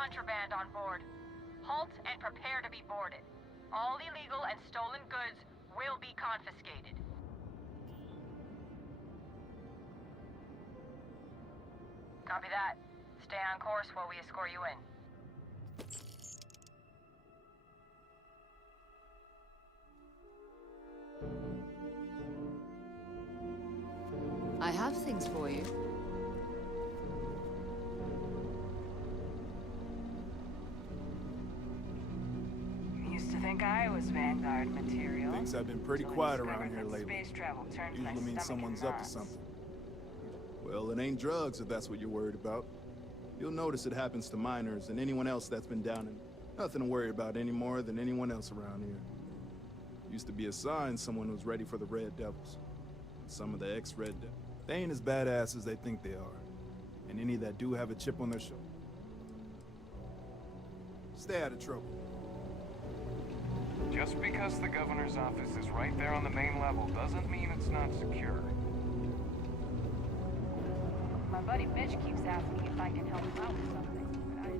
contraband on board. Halt and prepare to be boarded. All illegal and stolen goods will be confiscated. Copy that. Stay on course while we escort you in. I have things for you. Used to think I was Vanguard material. Things have been pretty quiet around here lately. Space travel turned my Usually means stomach someone's in up to knots. something. Well, it ain't drugs if that's what you're worried about. You'll notice it happens to miners and anyone else that's been down in. Nothing to worry about any more than anyone else around here. Used to be a sign someone was ready for the Red Devils. Some of the ex-Red Devils. They ain't as badass as they think they are. And any that do have a chip on their shoulder. Stay out of trouble. Just because the governor's office is right there on the main level doesn't mean it's not secure. My buddy Mitch keeps asking if I can help him out with something. But I...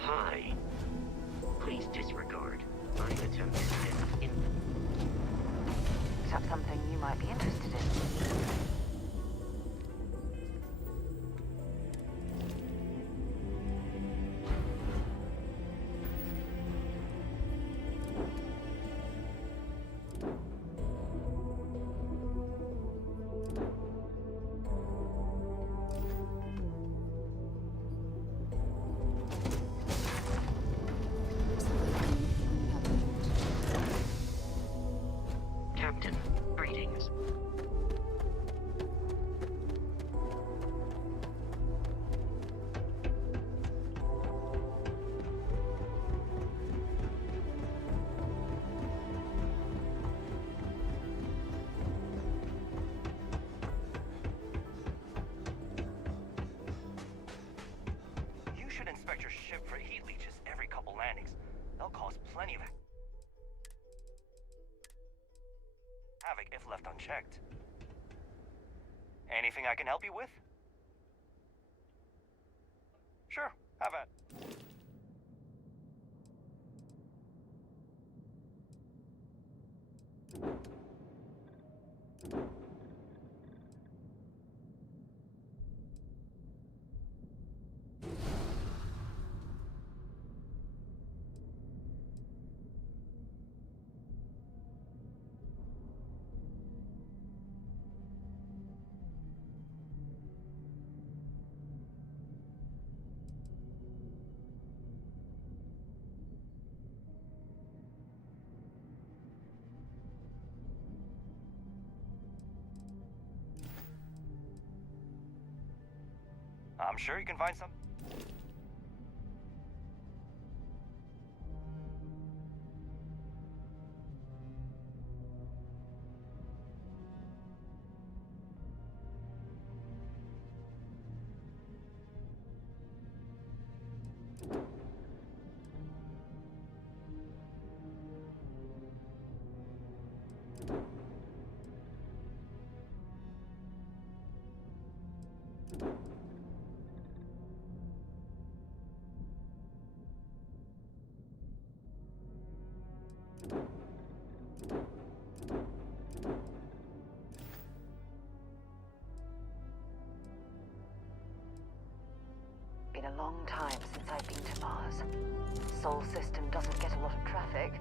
Hi. Please disregard unattempted in. Is that something you might be interested in? Captain, greetings. You should inspect your ship for heat leeches every couple landings. They'll cause plenty of havoc if left unchecked. Anything I can help you with? Sure, have at. I'm sure you can find some. Been a long time since I've been to Mars. Sol system doesn't get a lot of traffic.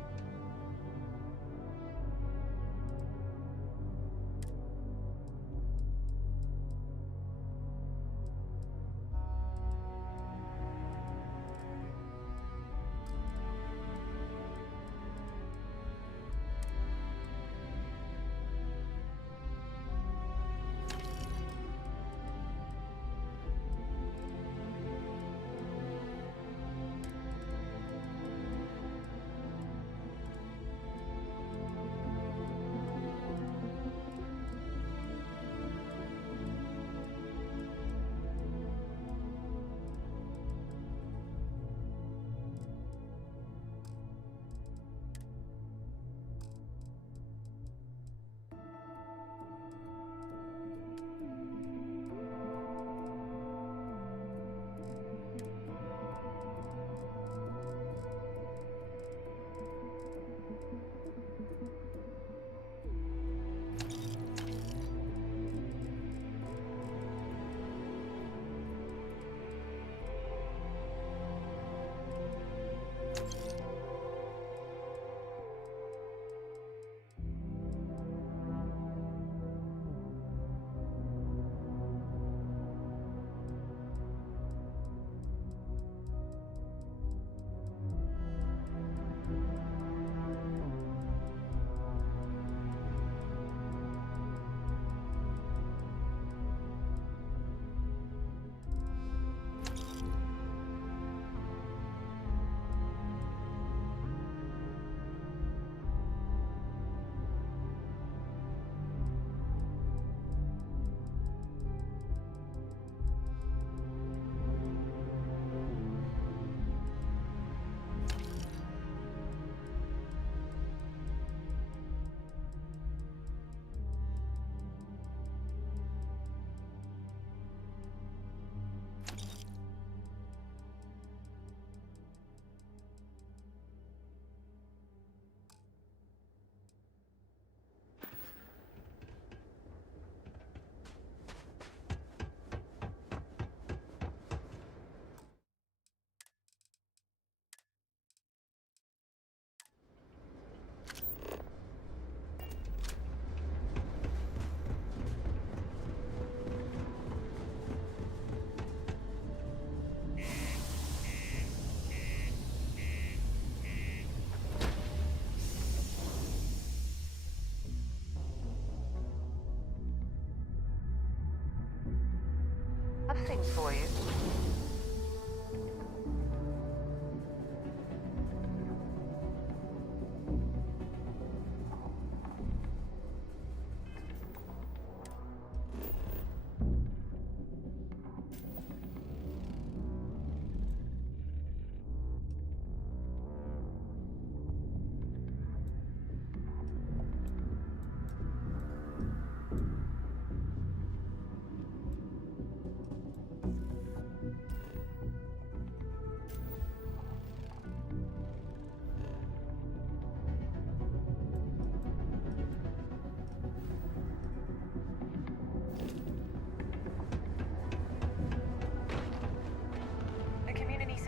I've things for you.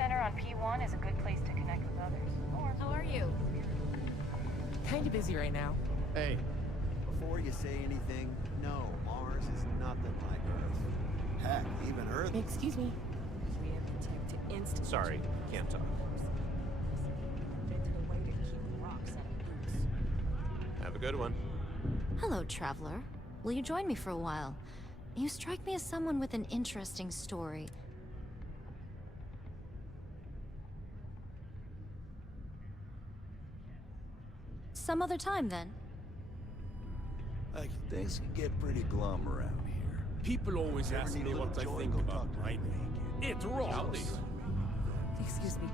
On P1 is a good place to connect with others. Or How are you? Kinda busy right now. Hey, before you say anything, no, Mars is nothing like Earth. Heck, even Earth. Excuse me. We have the tech to instant. Sorry, can't talk. Invented a way to keep rocks out of boots. Have a good one. Hello, traveler. Will you join me for a while? You strike me as someone with an interesting story. Some other time, then. Things can get pretty glum around here. People always ask me what I think about my make. It rocks. Excuse me.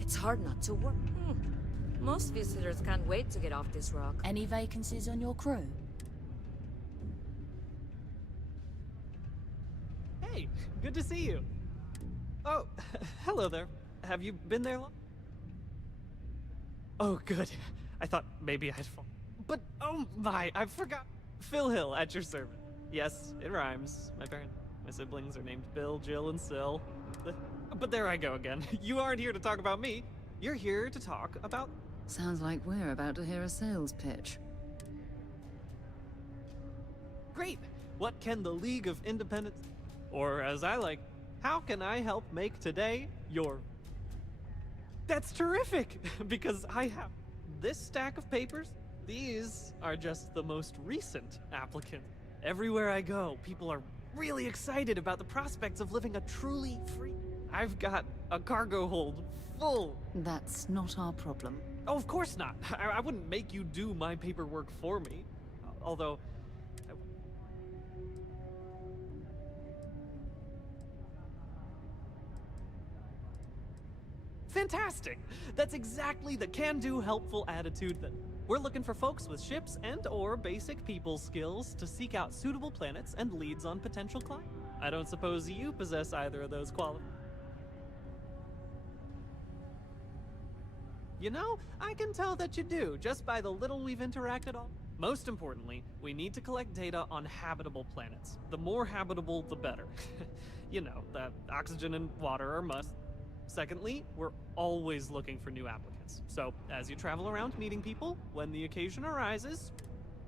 It's hard not to work. Most visitors can't wait to get off this rock. Any vacancies on your crew? Hey, good to see you. Oh, hello there. Have you been there long? Oh, good. I thought maybe I'd fall. But, oh my, I forgot. Phil Hill, at your service. Yes, it rhymes. My siblings are named Bill, Jill, and Sil. But there I go again. You aren't here to talk about me. You're here to talk about... Sounds like we're about to hear a sales pitch. Great! What can the League of Independents... Or as I like, how can I help make today your... That's terrific! Because I have this stack of papers. These are just the most recent applicants. Everywhere I go, people are really excited about the prospects of living a truly free... I've got a cargo hold full. That's not our problem. Oh, of course not. I wouldn't make you do my paperwork for me. Although... Fantastic! That's exactly the can-do, helpful attitude that... We're looking for folks with ships and/or basic people skills to seek out suitable planets and leads on potential clients. I don't suppose you possess either of those qualities. You know, I can tell that you do, just by the little we've interacted on. Most importantly, we need to collect data on habitable planets. The more habitable, the better. You know, the oxygen and water are must. Secondly, we're always looking for new applicants. So, as you travel around meeting people, when the occasion arises,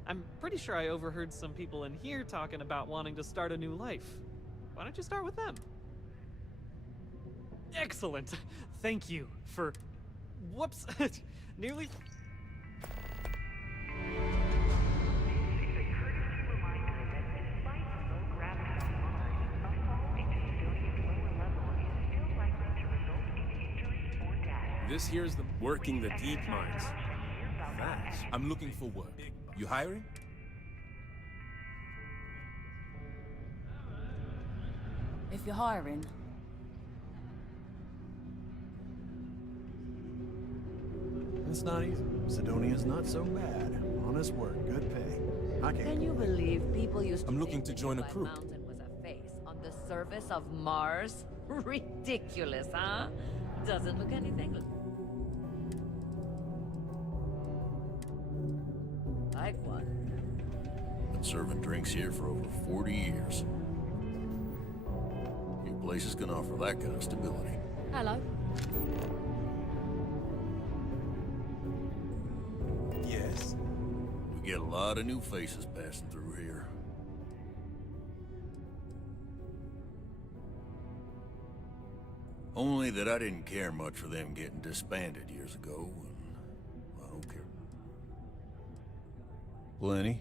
I'm pretty sure I overheard some people in here talking about wanting to start a new life. Why don't you start with them? Excellent! Thank you for... Whoops! Nearly... This here's the working the deep mines. Fast. I'm looking for work. You hiring? If you're hiring. It's not easy. Sidonia's not so bad. Honest work, good pay. I can't. Can you believe people used to... I'm looking to join a crew. Mountain was a face on the surface of Mars? Ridiculous, huh? Doesn't look anything like one. Been serving drinks here for over 40 years. Few places can offer that kind of stability. Hello. Yes. We get a lot of new faces passing through here. Only that I didn't care much for them getting disbanded years ago, and I don't care. Plenty.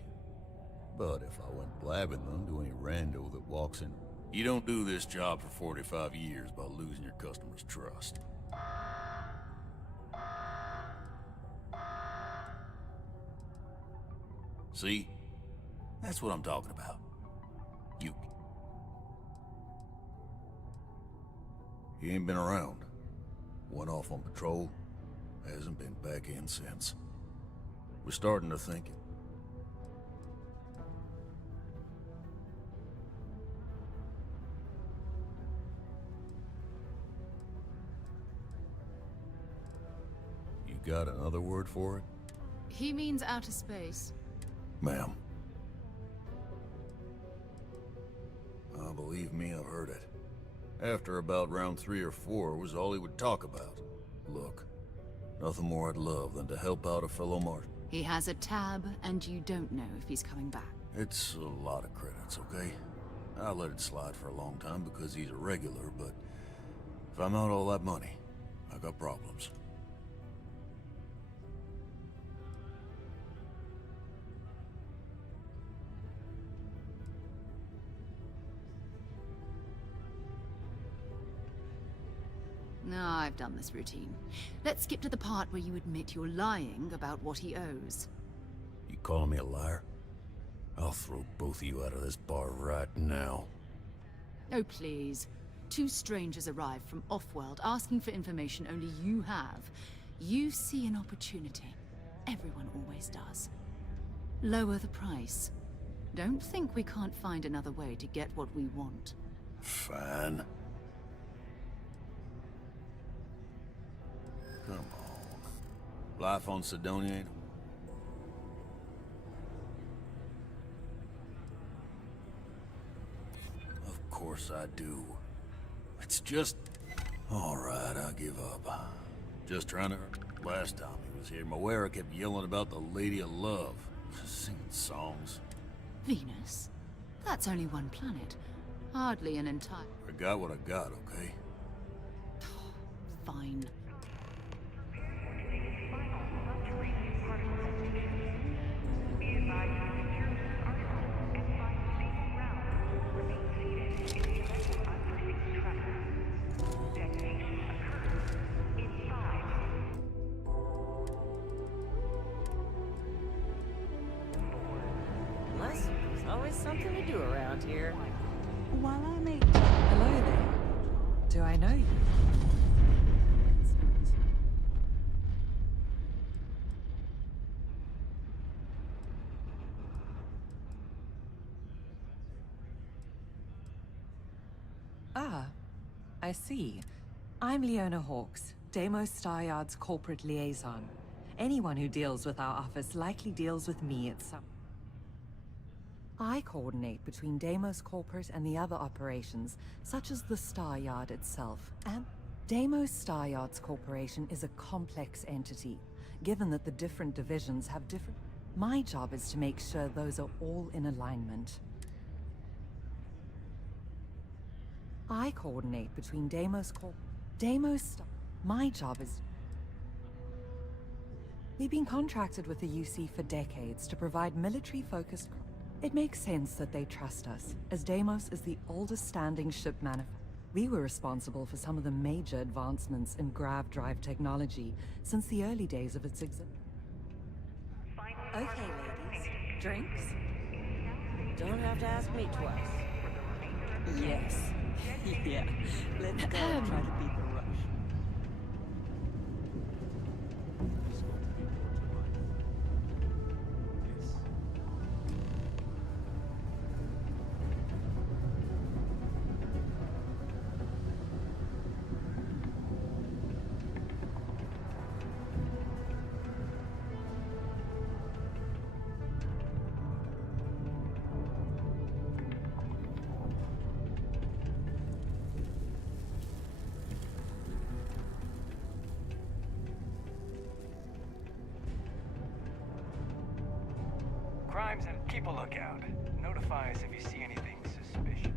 But if I went blabbing them to any rando that walks in... You don't do this job for 45 years by losing your customers' trust. See? That's what I'm talking about. You. He ain't been around. Went off on patrol. Hasn't been back in since. We're starting to think it. You got another word for it? He means outer space. Ma'am. Believe me, I've heard it. After about round 3 or 4 was all he would talk about. Look, nothing more I'd love than to help out a fellow Martian. He has a tab, and you don't know if he's coming back. It's a lot of credits, okay? I let it slide for a long time because he's a regular, but if I'm out all that money, I got problems. I've done this routine. Let's skip to the part where you admit you're lying about what he owes. You calling me a liar? I'll throw both of you out of this bar right now. Oh, please. Two strangers arrive from off-world asking for information only you have. You see an opportunity. Everyone always does. Lower the price. Don't think we can't find another way to get what we want. Fine. Come on. Life on Sidonia ain't... Of course I do. It's just... Alright, I'll give up. Just trying to... Last time he was here, Moira kept yelling about the Lady of Love. Singing songs. Venus? That's only one planet. Hardly an entire... I got what I got, okay? Fine. There's always something to do around here. While I make... Hello there. Do I know you? Ah, I see. I'm Leona Hawks, Deimos Staryard's corporate liaison. Anyone who deals with our office likely deals with me at some... I coordinate between Deimos Corporate and the other operations, such as the Staryard itself. And Deimos Staryard's corporation is a complex entity, given that the different divisions have different... My job is to make sure those are all in alignment. I coordinate between My job is... We've been contracted with the UC for decades to provide military-focused... It makes sense that they trust us, as Deimos is the oldest standing ship manufacturer. We were responsible for some of the major advancements in grav drive technology since the early days of its existence. Okay, ladies. Drinks? Don't have to ask me twice. Yes. Yeah. Let's go and try to beat the rush. Crimes and keep a lookout. Notify us if you see anything suspicious.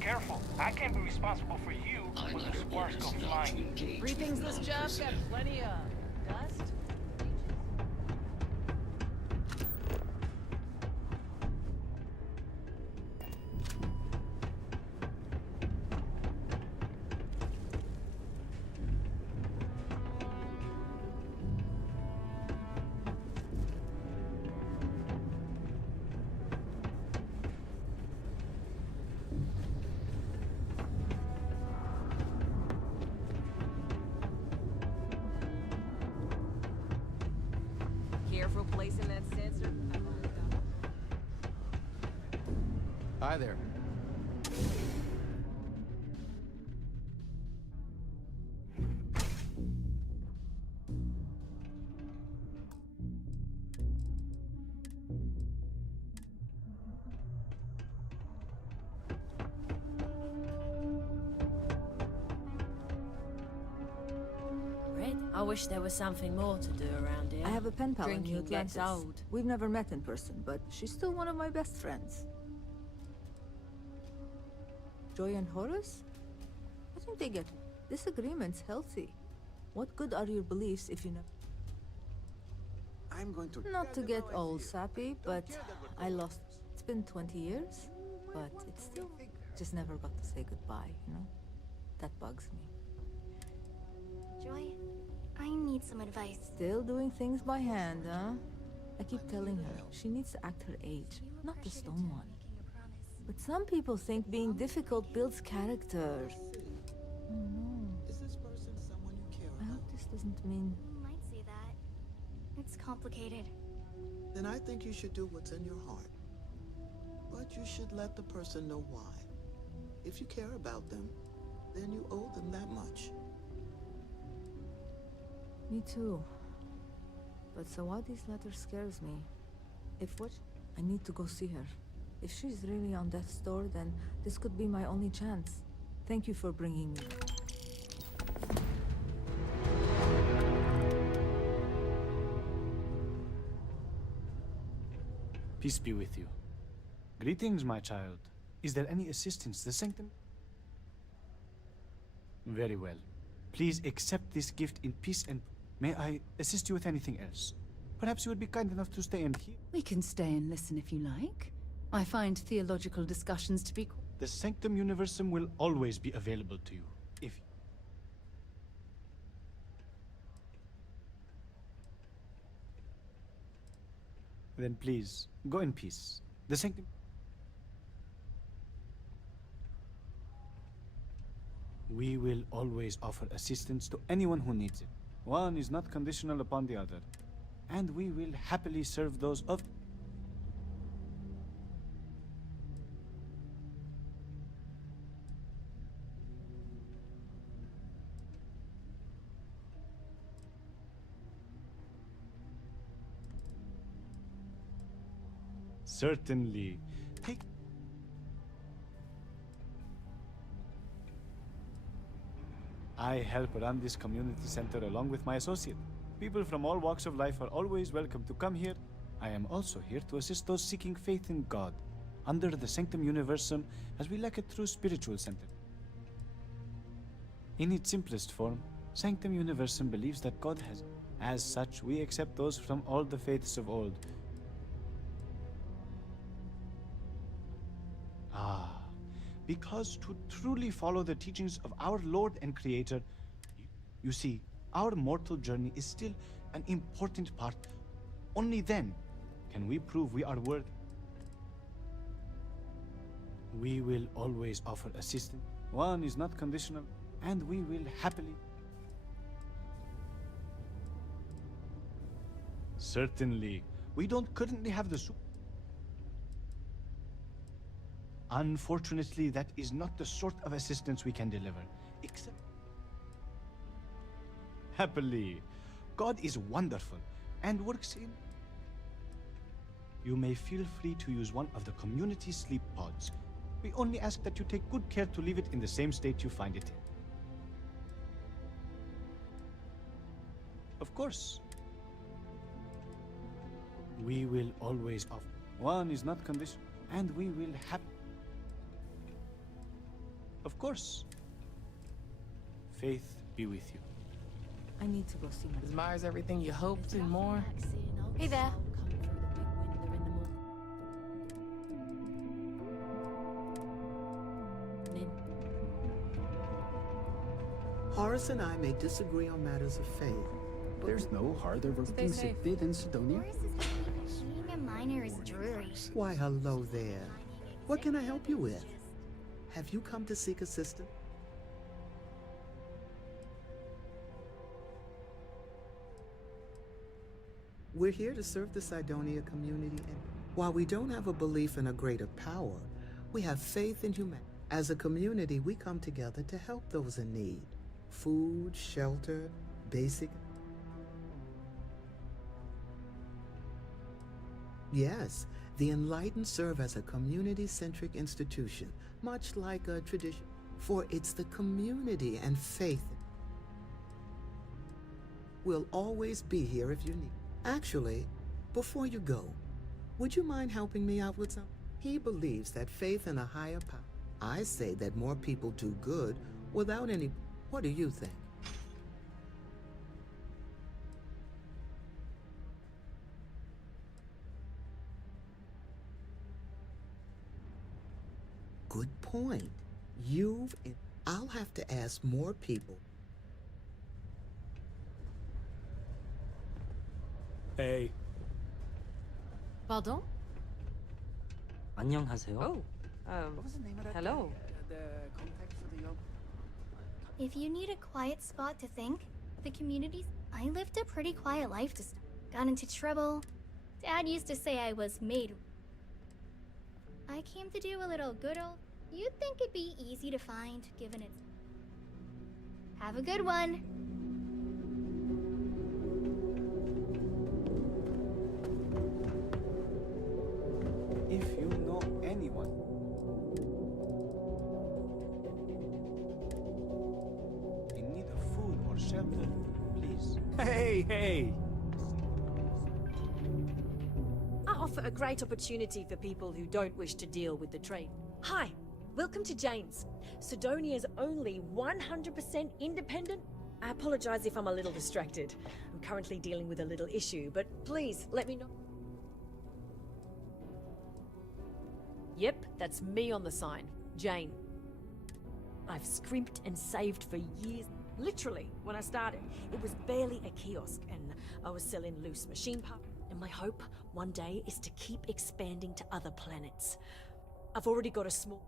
Careful, I can't be responsible for you when the sparks go flying. Briefings this job's got plenty of dust. Careful placing that sensor. Hi there. I wish there was something more to do around here. I have a pen pal in New Drinking gets Atlantis. old. We've never met in person, but she's still one of my best friends. Joy and Horus? I think they get disagreements healthy. What good are your beliefs if you know? I'm going to... Not to get old sappy, but I lost... It's been 20 years, but it's still... Just never got to say goodbye, you know? That bugs me. Joy, I need some advice. Still doing things by hand, huh? I keep telling her she needs to act her age, not the stone one. But some people think being difficult builds character. Oh no. Is this person someone you care I hope this doesn't mean... You might say that. It's complicated. Then I think you should do what's in your heart. But you should let the person know why. If you care about them, then you owe them that much. Me too. But Sawadi's letter scares me. If what? I need to go see her. If she's really on death's door, then this could be my only chance. Thank you for bringing me. Peace be with you. Greetings, my child. Is there any assistance the sanctum? Very well. Please accept this gift in peace and... May I assist you with anything else? Perhaps you would be kind enough to stay and hear. We can stay and listen if you like. I find theological discussions to be... The Sanctum Universum will always be available to you, if... Then please, go in peace. The Sanctum... We will always offer assistance to anyone who needs it. One is not conditional upon the other. And we will happily serve those of... Certainly. Take... I help run this community center along with my associate. People from all walks of life are always welcome to come here. I am also here to assist those seeking faith in God under the Sanctum Universum, as we lack a true spiritual center. In its simplest form, Sanctum Universum believes that God has... As such, we accept those from all the faiths of old. Because to truly follow the teachings of our Lord and Creator, you see, our mortal journey is still an important part. Only then can we prove we are worthy. We will always offer assistance. One is not conditional, and we will happily... Certainly. We don't currently have the soup. Unfortunately, that is not the sort of assistance we can deliver, except... Happily. God is wonderful and works in... You may feel free to use one of the community sleep pods. We only ask that you take good care to leave it in the same state you find it in. Of course. We will always offer. One is not conditional, and we will have... Of course. Faith be with you. I need to go see my... Is Mars everything you hoped and more? Hey there. Horace and I may disagree on matters of faith. There's no harder working city than Sidonia. Being a miner is dreary. Why, hello there. What can I help you with? Have you come to seek assistance? We're here to serve the Sidonia community, and while we don't have a belief in a greater power, we have faith in humanity. As a community, we come together to help those in need. Food, shelter, basic... Yes, the Enlightened serve as a community-centric institution, much like a tradition, for it's the community and faith. We'll always be here if you need. Actually, before you go, would you mind helping me out with something? He believes that faith in a higher power. I say that more people do good without any... What do you think? Good point. I'll have to ask more people. Hey. Pardon? 안녕하세요. Oh, hello. If you need a quiet spot to think, the communities. I lived a pretty quiet life to start. Got into trouble. Dad used to say I was made. I came to do a little good old. You'd think it'd be easy to find, given it's. Have a good one. If you know anyone in need of food or shelter, please. Hey! I offer a great opportunity for people who don't wish to deal with the trade. Hi, welcome to Jane's, Sidonia's only 100% independent. I apologize if I'm a little distracted. I'm currently dealing with a little issue, but please let me know. Yep, that's me on the sign, Jane. I've scrimped and saved for years. Literally, when I started, it was barely a kiosk and I was selling loose machine parts. And my hope one day is to keep expanding to other planets. I've already got a small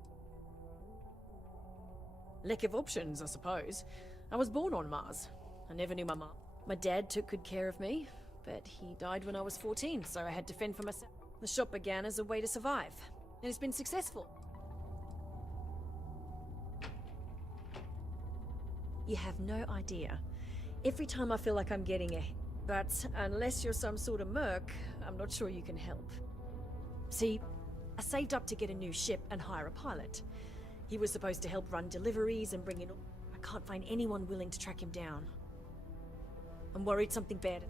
lack of options, I suppose. I was born on Mars. I never knew my mom. My dad took good care of me, but he died when I was 14, so I had to fend for myself. The shop began as a way to survive, and it's been successful. You have no idea. Every time I feel like I'm getting ahead. But unless you're some sort of merc, I'm not sure you can help. See, I saved up to get a new ship and hire a pilot. He was supposed to help run deliveries and bring in... I can't find anyone willing to track him down. I'm worried something bad...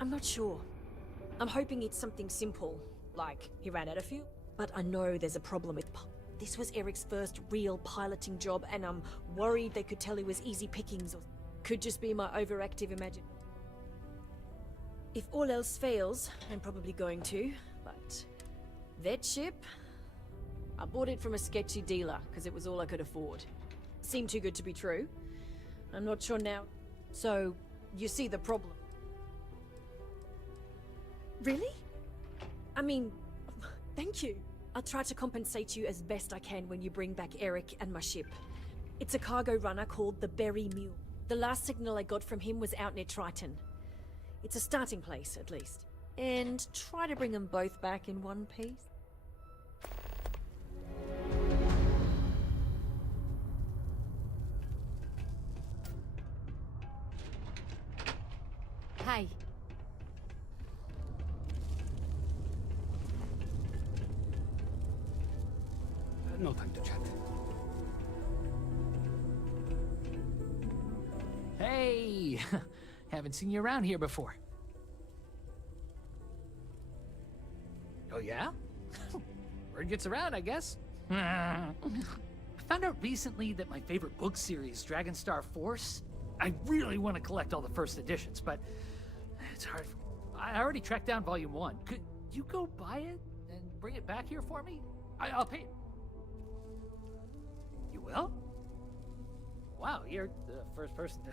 I'm not sure. I'm hoping it's something simple, like he ran out of fuel. But I know there's a problem with... This was Eric's first real piloting job, and I'm worried they could tell he was easy pickings, or could just be my overactive imagination. If all else fails, I'm probably going to, but that ship, I bought it from a sketchy dealer because it was all I could afford. Seemed too good to be true. I'm not sure now. So, you see the problem. Really? I mean, thank you. I'll try to compensate you as best I can when you bring back Eric and my ship. It's a cargo runner called the Berry Mule. The last signal I got from him was out near Triton. It's a starting place, at least. And try to bring them both back in one piece. Hey. No time to chat. Hey! Haven't seen you around here before. Oh yeah? Word gets around, I guess. I found out recently that my favorite book series, Dragon Star Force, I really want to collect all the first editions, but it's hard. I already tracked down Volume 1. Could you go buy it and bring it back here for me? I'll pay it. You will? Wow, you're the first person to...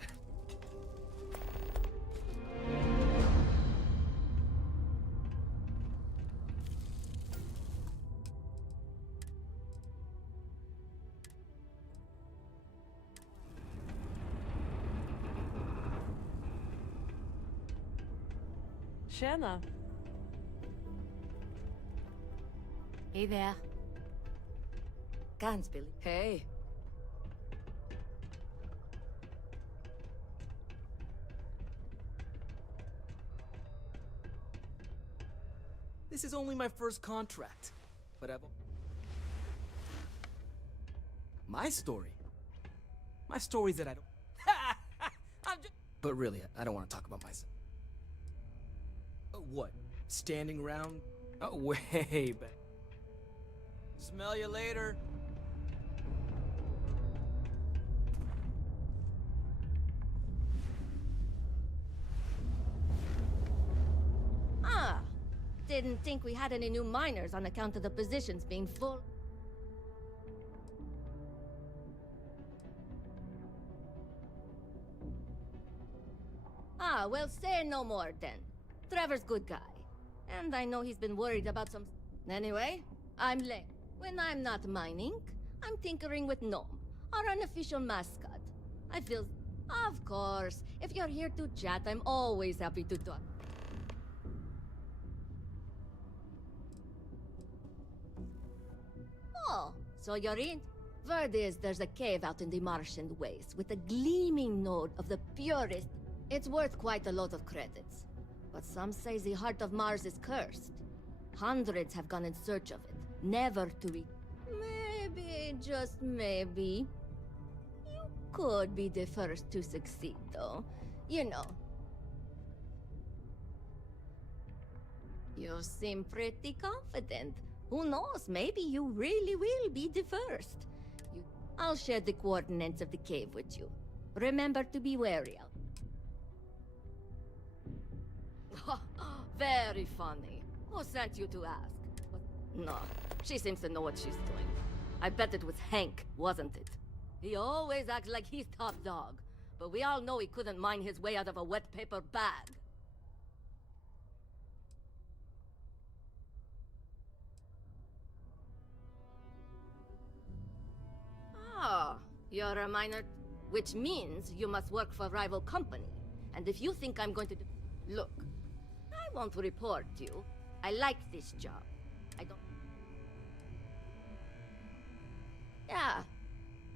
Shanna. Hey there. Guns, Billy. Hey. This is only my first contract, but I've... My story? My story's that I don't... I'm just... But really, I don't want to talk about myself. What? Standing around? Oh, way back. Smell you later. Didn't think we had any new miners on account of the positions being full. Ah, well, say no more then. Trevor's good guy. And I know he's been worried about some... Anyway, I'm late. When I'm not mining, I'm tinkering with Gnome, our unofficial mascot. I feel... Of course, if you're here to chat, I'm always happy to talk. Oh, so you're in? Word is there's a cave out in the Martian waste with a gleaming node of the purest... It's worth quite a lot of credits. But some say the heart of Mars is cursed. Hundreds have gone in search of it, never to be... Maybe, just maybe... You could be the first to succeed, though. You know. You seem pretty confident. Who knows, maybe you really will be the first. I'll share the coordinates of the cave with you. Remember to be wary of. Very funny. Who sent you to ask? No, she seems to know what she's doing. I bet it was Hank, wasn't it? He always acts like he's top dog, but we all know he couldn't mine his way out of a wet paper bag. Ah, you're a miner, which means you must work for a rival company. And if you think I'm going to do... Look, I won't report you. I like this job. I don't... Yeah.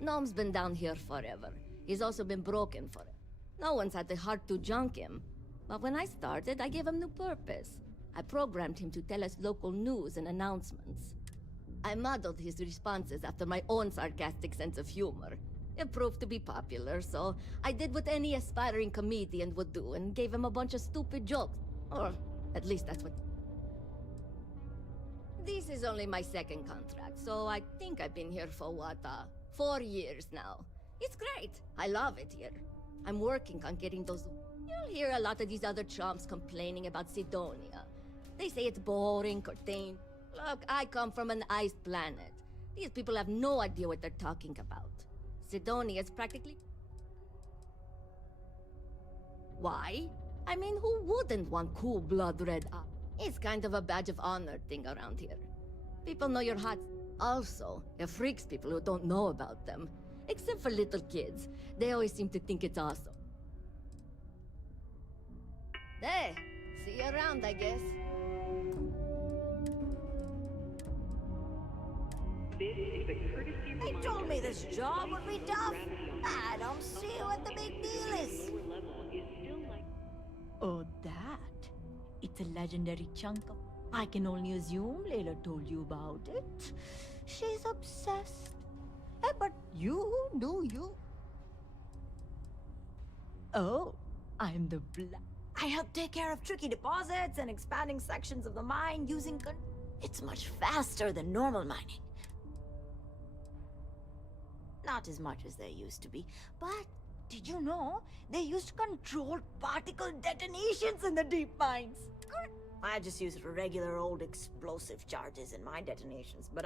Gnome's been down here forever. He's also been broken for it. No one's had the heart to junk him. But when I started, I gave him new purpose. I programmed him to tell us local news and announcements. I modeled his responses after my own sarcastic sense of humor. It proved to be popular, so I did what any aspiring comedian would do and gave him a bunch of stupid jokes. Or at least that's what... This is only my second contract, so I think I've been here for what, 4 years now. It's great. I love it here. I'm working on getting those... You'll hear a lot of these other chumps complaining about Sidonia. They say it's boring, contained. Look, I come from an iced planet. These people have no idea what they're talking about. Sidonia is practically... Why? I mean, who wouldn't want cool blood red up? It's kind of a badge of honor thing around here. People know you're hot. Also, it freaks people who don't know about them. Except for little kids. They always seem to think it's awesome. Hey, see you around, I guess. They told me this job would be tough. I don't see what the big deal is. Oh, that? It's a legendary chunk of... I can only assume Layla told you about it. She's obsessed. Hey, but you do you. Oh, I'm the I help take care of tricky deposits and expanding sections of the mine using It's much faster than normal mining. Not as much as they used to be, but did you know they used controlled particle detonations in the deep mines? I just use regular old explosive charges in my detonations, but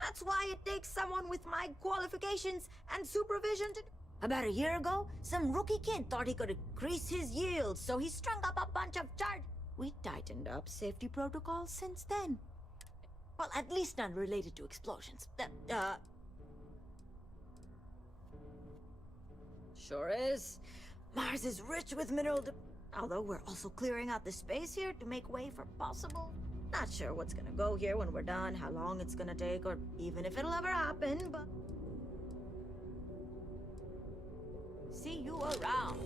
That's why it takes someone with my qualifications and supervision to... About a year ago, some rookie kid thought he could increase his yield, so he strung up a bunch of charge. We tightened up safety protocols since then. Well, at least none related to explosions. Sure is. Mars is rich with mineral although we're also clearing out the space here to make way for possible... Not sure what's gonna go here when we're done, how long it's gonna take, or even if it'll ever happen, but... See you around.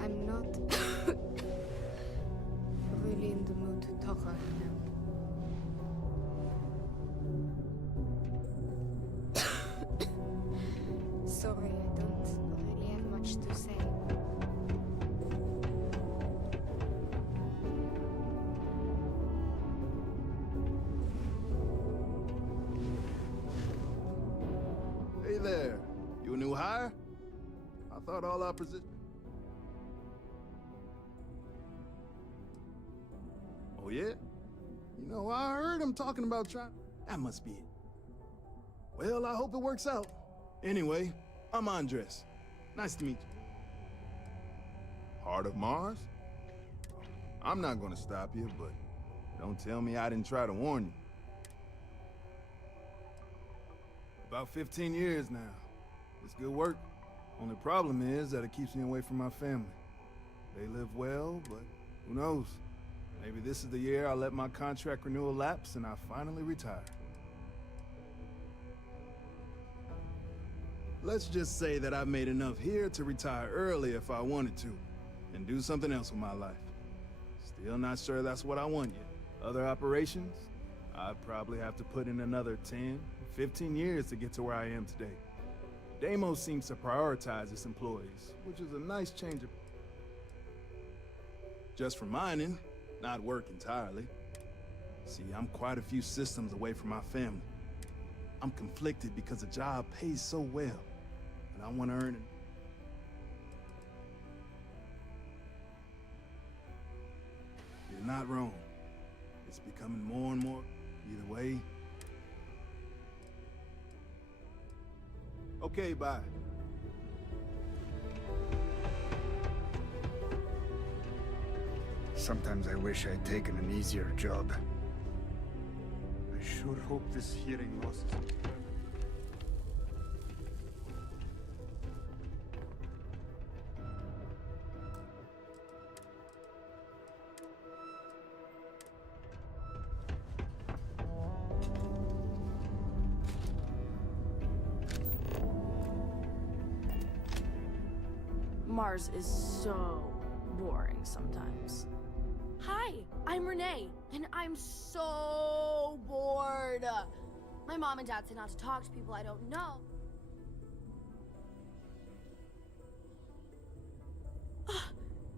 I'm not really in the mood to talk right now. Sorry, I don't really have much to say. Hey there, you a new hire? I thought all our positions... Oh, yeah? You know, I heard him talking about trying... That must be it. Well, I hope it works out. Anyway, I'm Andres. Nice to meet you. Heart of Mars? I'm not gonna stop you, but don't tell me I didn't try to warn you. About 15 years now. It's good work. Only problem is that it keeps me away from my family. They live well, but who knows? Maybe this is the year I let my contract renewal lapse and I finally retire. Let's just say that I've made enough here to retire early if I wanted to, and do something else with my life. Still not sure that's what I want yet. Other operations? I'd probably have to put in another 10, 15 years to get to where I am today. Deimos seems to prioritize its employees, which is a nice change of... Just for mining, not work entirely. See, I'm quite a few systems away from my family. I'm conflicted because the job pays so well, and I want to earn it. You're not wrong. It's becoming more and more. Either way. Okay, bye. Sometimes I wish I'd taken an easier job. I sure hope this hearing loss is permanent. Mars is so boring sometimes. Hi, I'm Renee, and I'm so bored. My mom and dad say not to talk to people I don't know.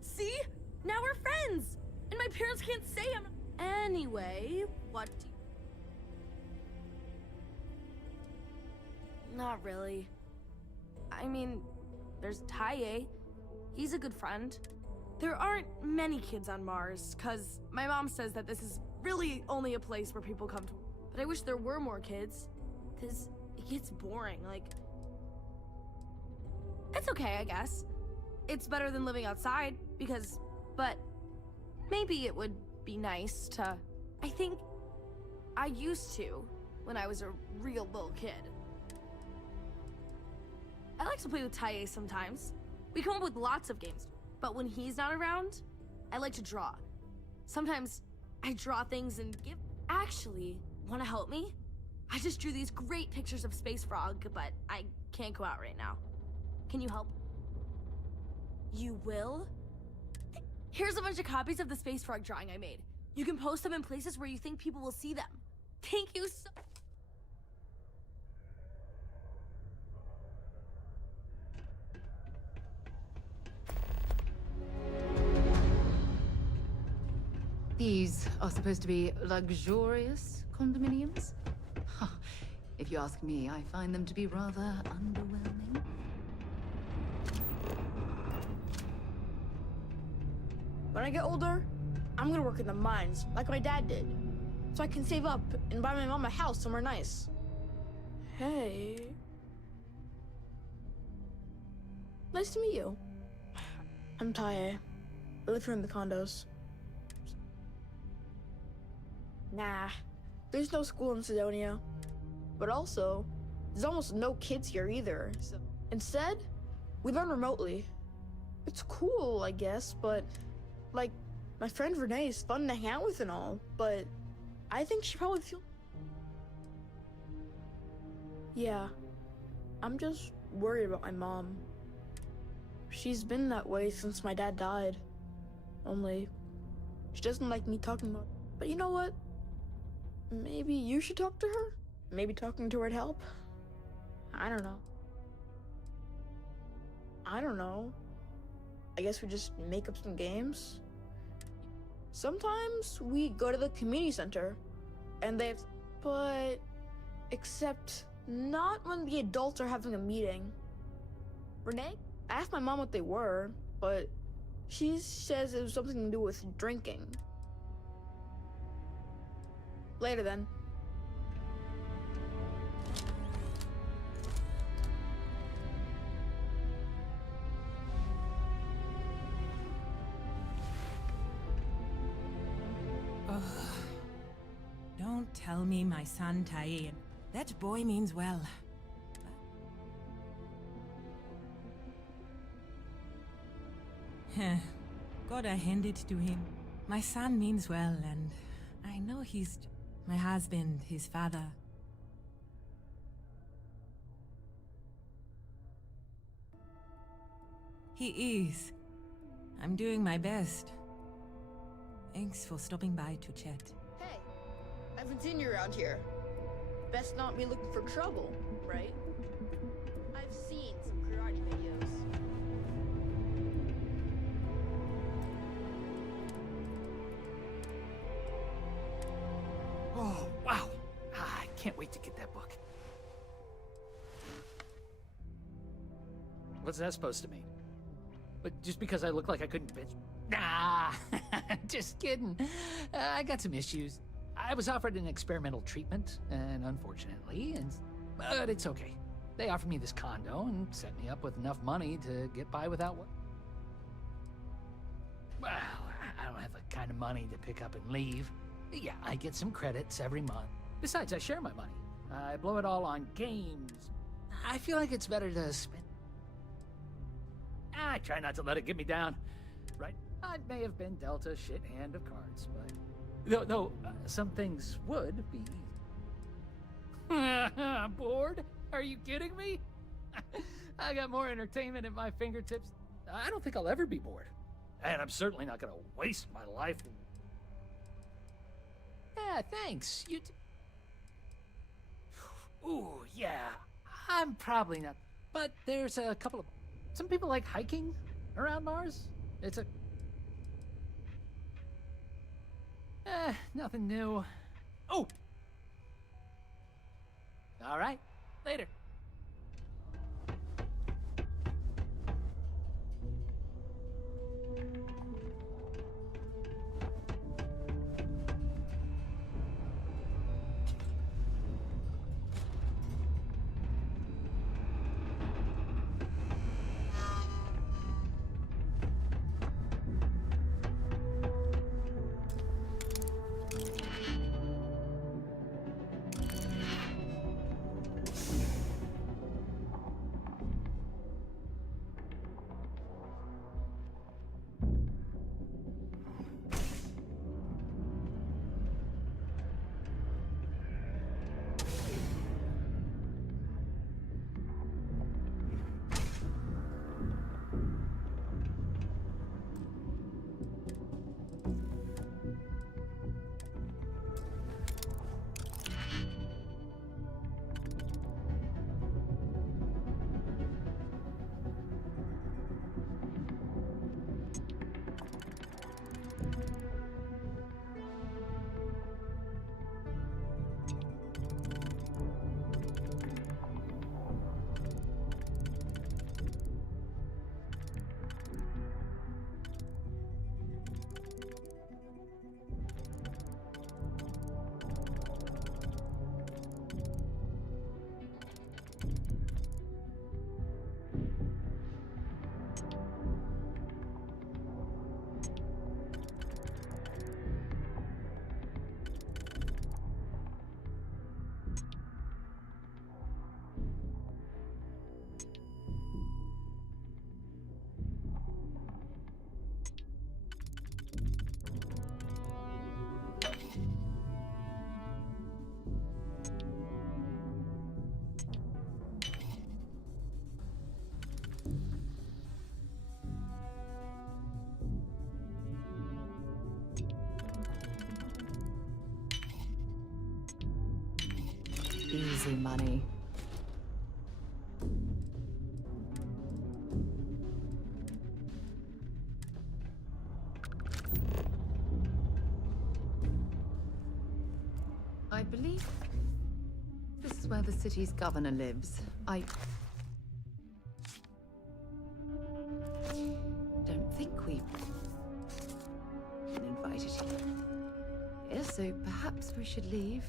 See? Now we're friends! And my parents can't say I'm... Anyway, what do you... Not really. I mean, there's TAKOE. He's a good friend. There aren't many kids on Mars, cause my mom says that this is really only a place where people come to. But I wish there were more kids, cause it gets boring, like... It's okay, I guess. It's better than living outside, because... But maybe it would be nice to... I think I used to, when I was a real little kid. I like to play with TAKOE sometimes. We come up with lots of games. But when he's not around, I like to draw. Sometimes I draw things and give... Actually, wanna help me? I just drew these great pictures of Space Frog, but I can't go out right now. Can you help? You will? Here's a bunch of copies of the Space Frog drawing I made. You can post them in places where you think people will see them. Thank you so... These are supposed to be luxurious condominiums? Huh. If you ask me, I find them to be rather underwhelming. When I get older, I'm gonna work in the mines, like my dad did. So I can save up and buy my mom a house somewhere nice. Hey. Nice to meet you. I'm TAKOE. I live here in the condos. Nah, there's no school in Sidonia. But also, there's almost no kids here either. So instead, we learn remotely. It's cool, I guess, but like, my friend Renee is fun to hang out with and all, but I think she probably feels... Yeah, I'm just worried about my mom. She's been that way since my dad died. Only, she doesn't like me talking about it. But you know what? Maybe you should talk to her? Maybe talking to her would help? I don't know. I guess we just make up some games? Sometimes we go to the community center, and they have... But... except not when the adults are having a meeting. Renee I asked my mom what they were, but she says it was something to do with drinking. Later then. Don't tell me my son Tai. That boy means well. Gotta hand it to him. My son means well, and I know he's my husband, his father. He is. I'm doing my best. Thanks for stopping by to chat. Hey, I haven't seen you around here. Best not be looking for trouble, right? I've seen some karate videos. Oh, wow. I can't wait to get that book. What's that supposed to mean? But just because I look like I couldn't bitch? Nah, just kidding. I got some issues. I was offered an experimental treatment, and unfortunately, but it's okay. They offered me this condo and set me up with enough money to get by without work. Well, I don't have the kind of money to pick up and leave. Yeah, I get some credits every month. Besides, I share my money. I blow it all on games. I feel like it's better to spend. I try not to let it get me down, right? I may have been dealt a shit hand of cards, but though some things would be bored? Are you kidding me? I got more entertainment at my fingertips. I don't think I'll ever be bored, and I'm certainly not gonna waste my life. Yeah, thanks. Ooh, yeah. I'm probably not, but there's a couple of. Some people like hiking around Mars. It's a... nothing new. Oh! All right, later. Easy money. I believe this is where the city's governor lives. think we've been invited here. Yeah, so perhaps we should leave.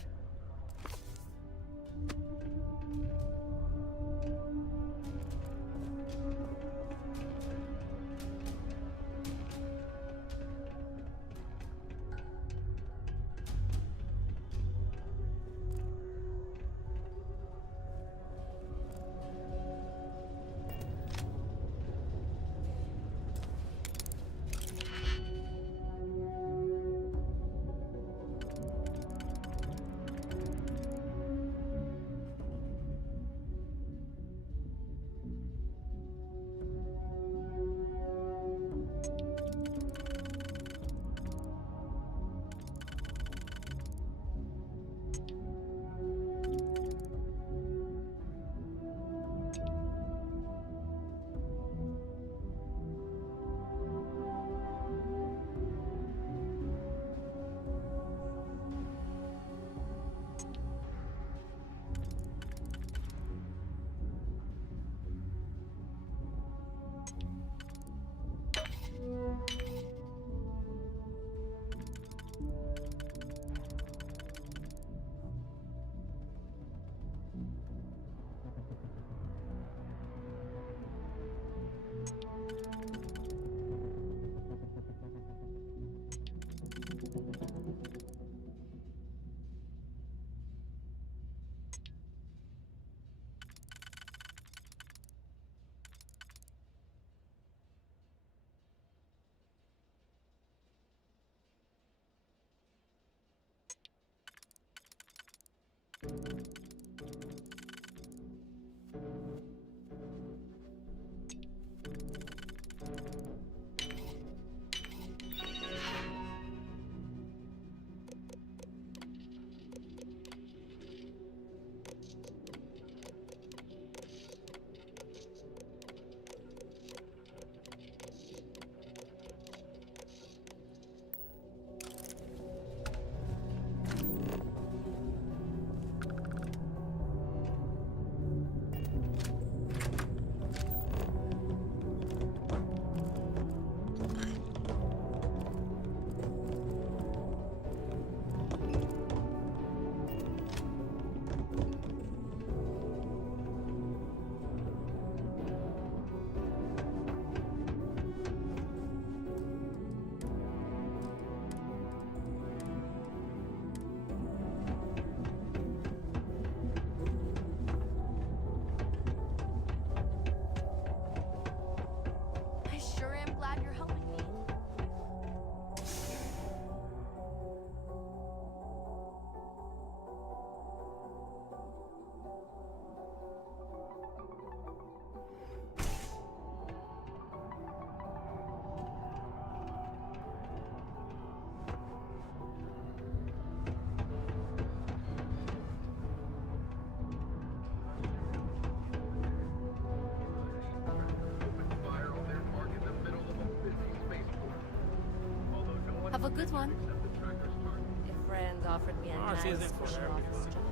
Have a good one. A friend offered me a Mars nice isn't for fishing everyone. office job.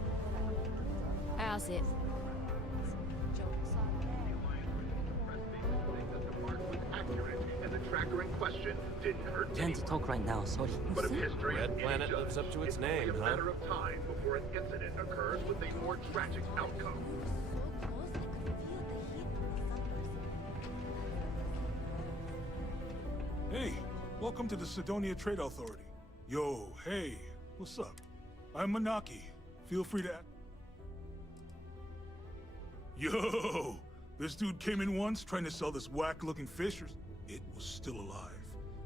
How's it? And the tracker in question didn't hurt Tend to talk right now, sorry. But if history Red is Planet judged, lives up to its it's only name, a huh? matter of time before an incident occurs with a more tragic outcome. Hey, welcome to the Sidonia Trade Authority. Yo, hey, what's up? I'm Manaki. Feel free to... Yo! This dude came in once trying to sell this whack-looking fish. It was still alive.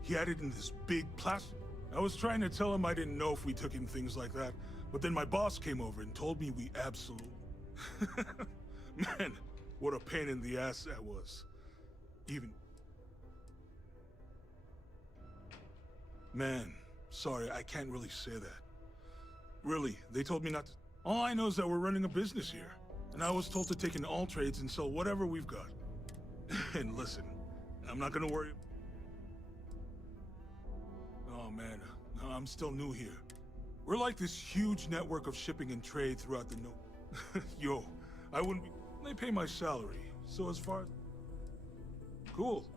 He had it in this big plastic... I was trying to tell him I didn't know if we took in things like that, but then my boss came over and told me we absolutely... Man, what a pain in the ass that was. Even... Man, sorry, I can't really say that. Really, they told me not to... All I know is that we're running a business here, and I was told to take in all trades and sell whatever we've got. And listen, I'm not gonna worry... Oh man, I'm still new here. We're like this huge network of shipping and trade throughout the Yo, I wouldn't be... They pay my salary, so as far as... Cool.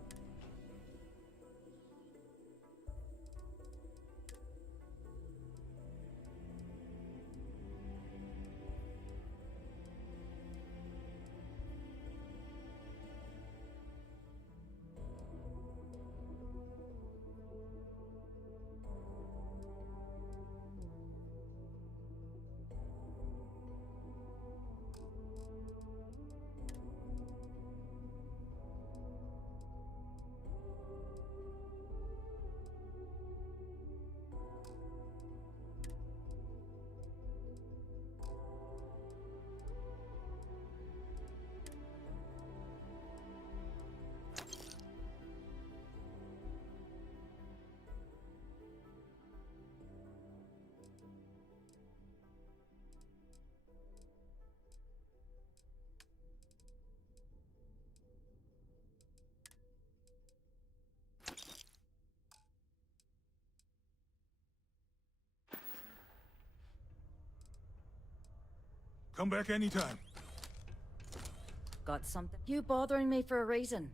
Come back anytime. Got something? You bothering me for a reason?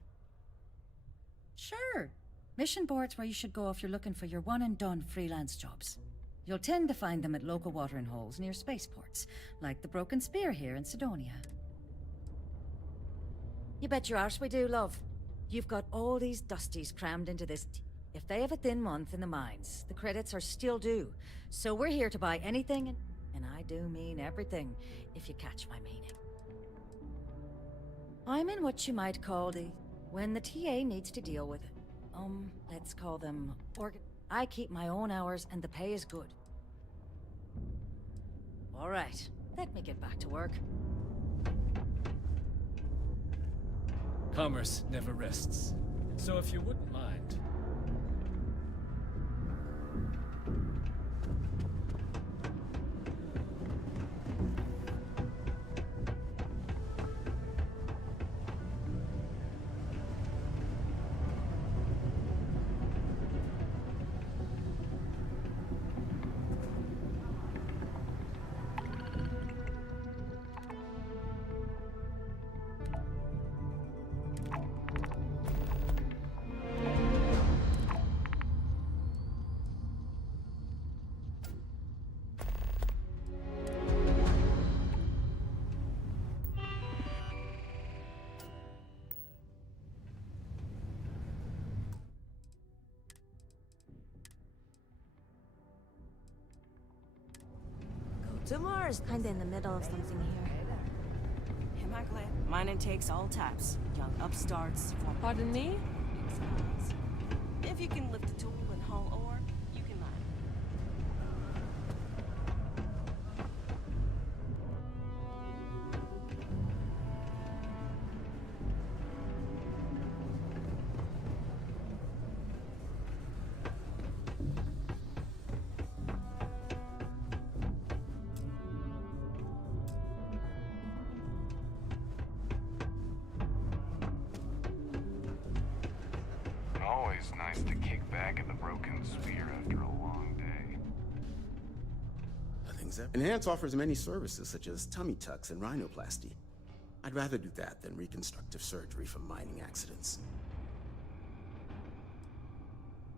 Sure. Mission boards where you should go if you're looking for your one-and-done freelance jobs. You'll tend to find them at local watering holes near spaceports, like the Broken Spear here in Sidonia. You bet your arse we do, love. You've got all these dusties crammed into this. If they have a thin month in the mines, the credits are still due. So we're here to buy anything, and I do mean everything, if you catch my meaning. I'm in what you might call when the TA needs to deal with it. Let's call them I keep my own hours and the pay is good. All right, let me get back to work. Commerce never rests. So if you wouldn't mind... To Mars, kinda in the middle of something here. Am I glad? Mining takes all types. Young upstarts. Pardon me? If you can lift a tool and haul ore, you can mine. Always nice to kick back at the Broken Spear after a long day. Enhance offers many services such as tummy tucks and rhinoplasty. I'd rather do that than reconstructive surgery from mining accidents.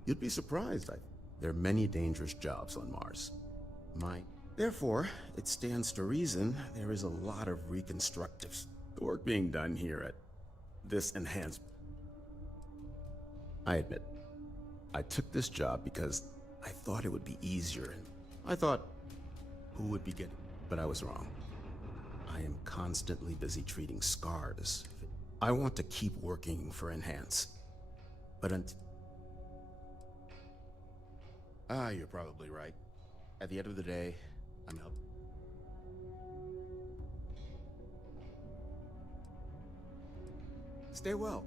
You'd be surprised. There are many dangerous jobs on Mars. Therefore, it stands to reason there is a lot of reconstructives. The work being done here at this enhanced. I admit, I took this job because I thought it would be easier, and I thought who would be getting, but I was wrong. I am constantly busy treating scars. I want to keep working for Enhance, but you're probably right. At the end of the day, I'm helping. Stay well.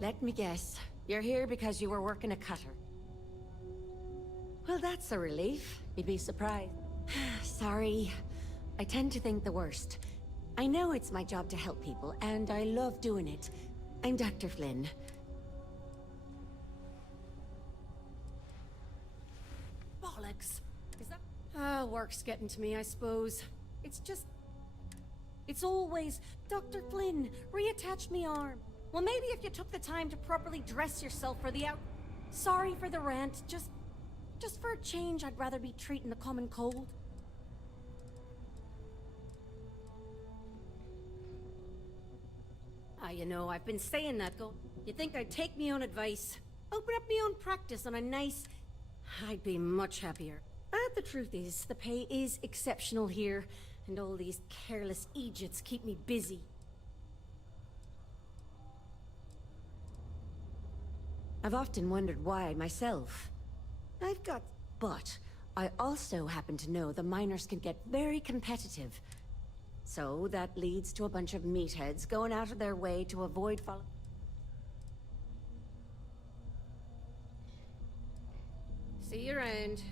Let me guess. You're here because you were working a cutter. Well, that's a relief. You'd be surprised. Sorry. I tend to think the worst. I know it's my job to help people, and I love doing it. I'm Dr. Flynn. Bollocks. Is that... work's getting to me, I suppose. It's always, Dr. Flynn, reattach me arm. Well, maybe if you took the time to properly dress yourself for the Sorry for the rant, just for a change, I'd rather be treating the common cold. You know, I've been saying that, you'd think I'd take me own advice. Open up me own practice on a nice... I'd be much happier. But the truth is, the pay is exceptional here, and all these careless Egypts keep me busy. I've often wondered why myself. But I also happen to know the miners can get very competitive. So that leads to a bunch of meatheads going out of their way to avoid following. See you around.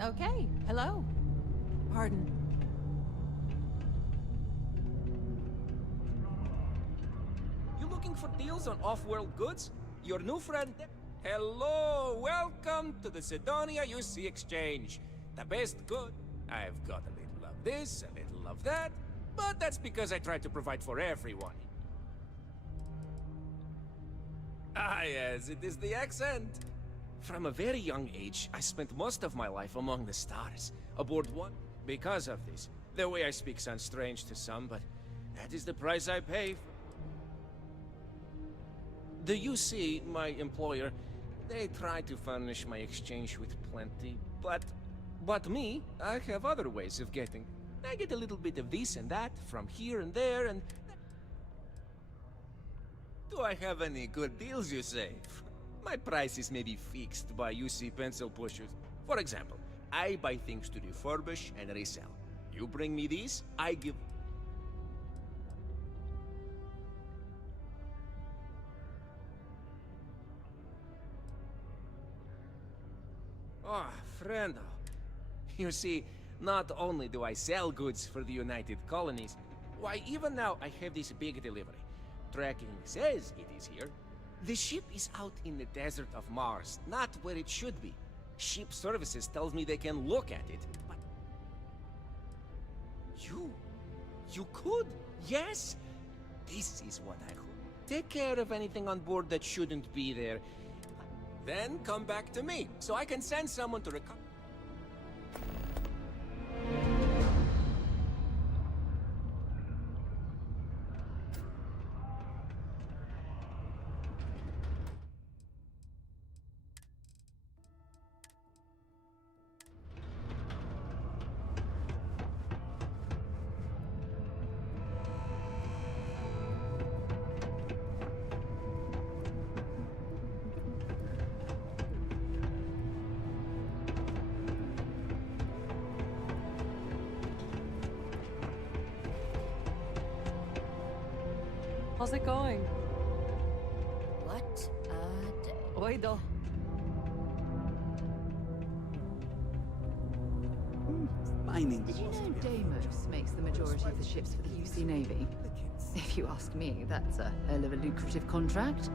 Okay, hello. Pardon. You look looking for deals on off-world goods? Your new friend... Hello, welcome to the Sidonia UC Exchange. The best good. I've got a little of this, a little of that, but that's because I try to provide for everyone. Ah, yes, it is the accent. From a very young age, I spent most of my life among the stars, aboard one. Because of this, the way I speak sounds strange to some, but that is the price I pay for... The UC, my employer, they try to furnish my exchange with plenty, but me, I have other ways of getting. I get a little bit of this and that from here and there, and... Do I have any good deals, you say? My prices may be fixed by UC pencil pushers. For example, I buy things to refurbish and resell. You bring me these, I give... Oh, friendo. You see, not only do I sell goods for the United Colonies, why, even now I have this big delivery. Tracking says it is here. The ship is out in the desert of Mars, not where it should be. Ship services tells me they can look at it, but... You could? Yes? This is what I could. Take care of anything on board that shouldn't be there. Then come back to me, so I can send someone to recover. How's it going? What a day. Oido. Mining. Did you know Deimos makes the majority of the ships for the UC Navy? If you ask me, that's a hell of a lucrative contract.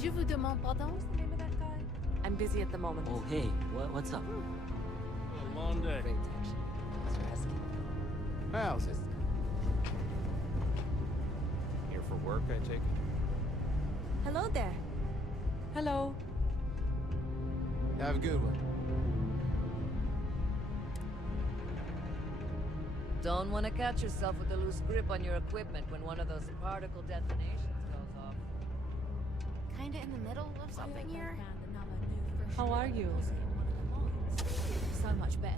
Je vous demande pardon? What's the name of that guy? I'm busy at the moment. Oh, hey, what's up? A long day. Great, actually. Thanks for asking. How's it? Here for work, I take it? Hello there. Hello. Have a good one. Don't want to catch yourself with a loose grip on your equipment when one of those particle detonations goes off. Kinda in the middle of something here. How are you? So much better.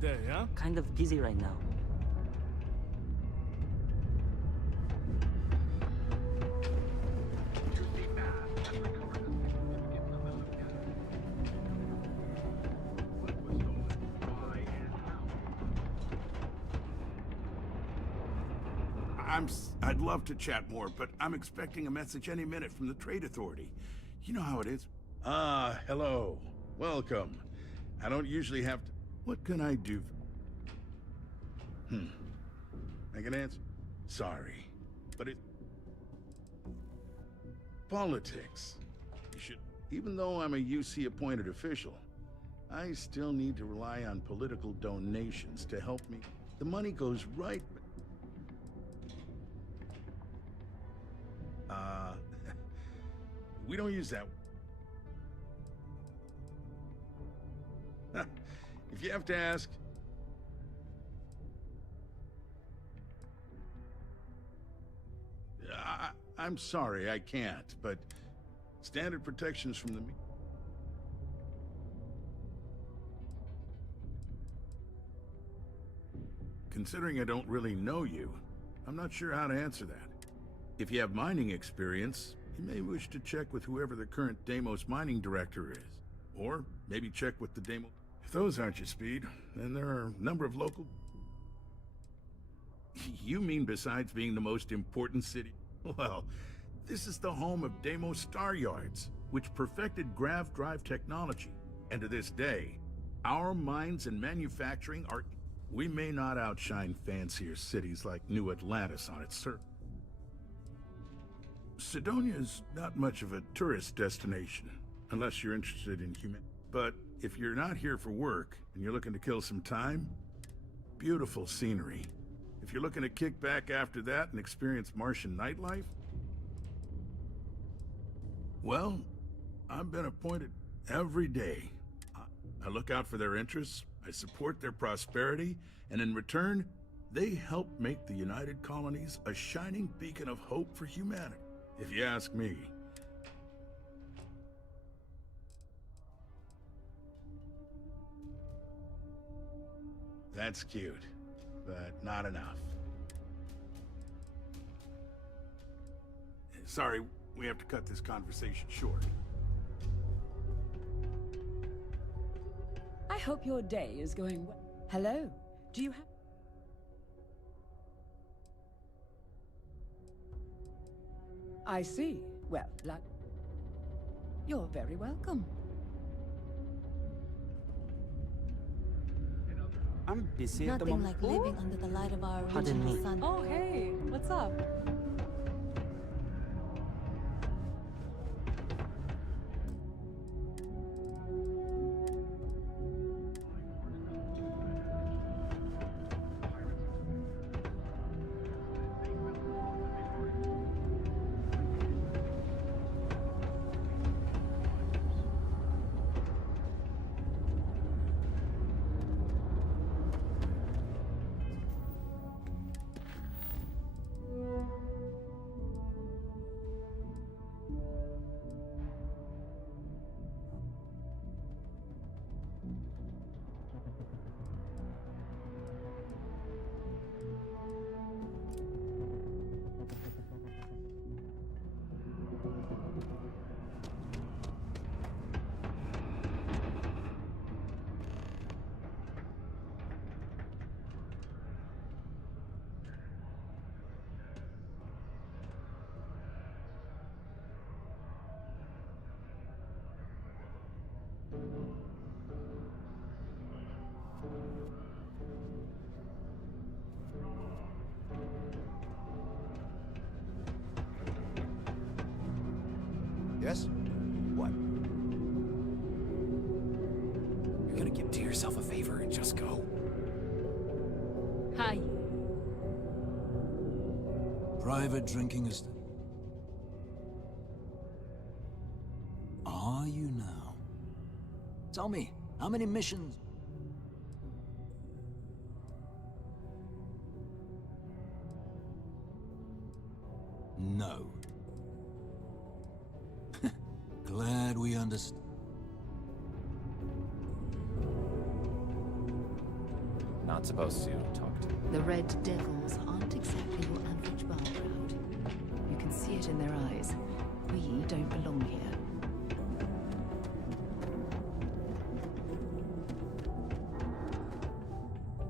Day, huh? Kind of busy right now. I'd love to chat more, but I'm expecting a message any minute from the Trade Authority. You know how it is. Ah, hello. Welcome. I don't usually have to... What can I do? I can answer? Sorry, but it... Politics. You should... Even though I'm a UC-appointed official, I still need to rely on political donations to help me. The money goes right... we don't use that. If you have to ask... I'm sorry, I can't, but standard protections from the... considering I don't really know you, I'm not sure how to answer that. If you have mining experience, you may wish to check with whoever the current Deimos mining director is. Or maybe check with the Deimos... If those aren't your speed, then there are a number of local... You mean besides being the most important city? Well, this is the home of Deimos Star Yards, which perfected grav drive technology. And to this day, our mines and manufacturing are... We may not outshine fancier cities like New Atlantis on its surface. Cydonia is not much of a tourist destination, unless you're interested in human. But if you're not here for work and you're looking to kill some time, beautiful scenery. If you're looking to kick back after that and experience Martian nightlife, well, I've been appointed every day. I look out for their interests, I support their prosperity, and in return, they help make the United Colonies a shining beacon of hope for humanity. If you ask me. That's cute, but not enough. Sorry, we have to cut this conversation short. I hope your day is going well. Hello, do you have... I see. Well, you're very welcome. I'm busy at the Nothing moment. like living under the light of our Pardon original me. sun. Oh, hey, what's up? Yes? What? You're gonna do yourself a favor and just go? Hi. Private drinking is... Are you now? Tell me, how many missions... No. Glad we understand. Not supposed to talk to. The Red Devils aren't exactly your average bar crowd. You can see it in their eyes. We don't belong here.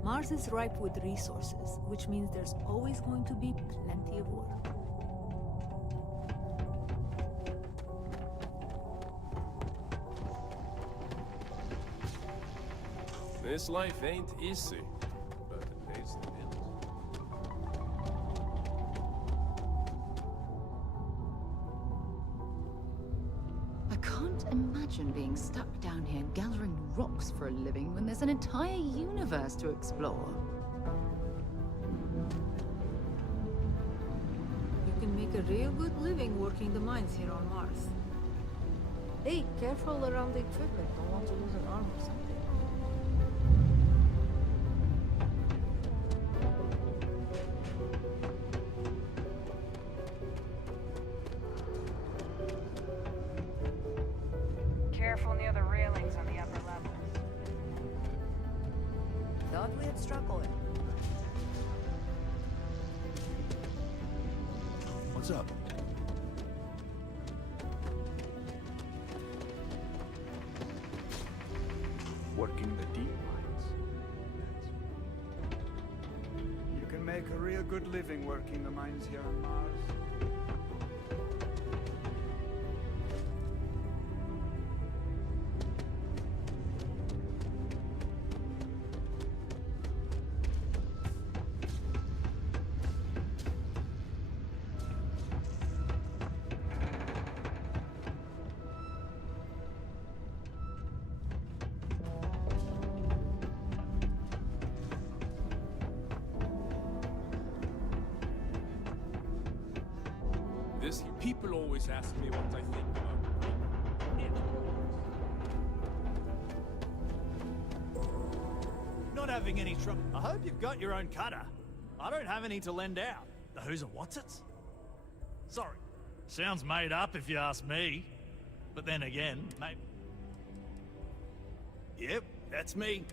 Mars is ripe with resources, which means there's always going to be plenty of work. This life ain't easy, but it pays the bills. I can't imagine being stuck down here gathering rocks for a living when there's an entire universe to explore. You can make a real good living working the mines here on Mars. Hey, careful around the equipment. Don't want to lose an arm or something. Careful near the railings on the upper levels. Thought we'd struggle it. What's up? Working the deep mines. You can make a real good living working the mines here on Mars. People always ask me what I think about it. Not having any trouble. I hope you've got your own cutter. I don't have any to lend out. The who's and what's it's? Sorry. Sounds made up if you ask me. But then again, maybe. Yep, that's me.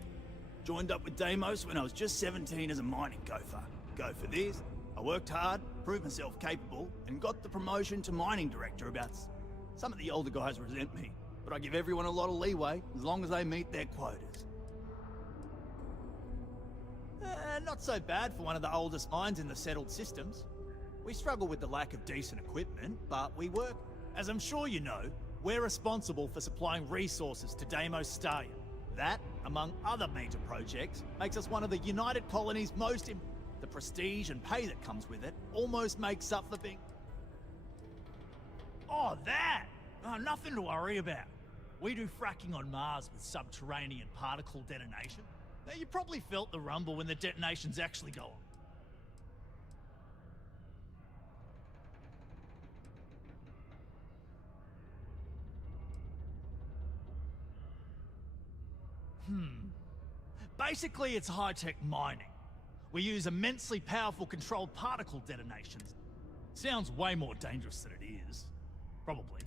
Joined up with Deimos when I was just 17 as a mining gopher. Go for this. I worked hard, proved myself capable, and got the promotion to mining director about... Some of the older guys resent me, but I give everyone a lot of leeway as long as they meet their quotas. Not so bad for one of the oldest mines in the settled systems. We struggle with the lack of decent equipment, but we work. As I'm sure you know, we're responsible for supplying resources to Deimos Starry. That, among other major projects, makes us one of the United Colony's most important. The prestige and pay that comes with it almost makes up for being... Oh, that! Oh, nothing to worry about. We do fracking on Mars with subterranean particle detonation. Now, you probably felt the rumble when the detonations actually go on. Basically, it's high-tech mining. We use immensely powerful controlled particle detonations. Sounds way more dangerous than it is. Probably.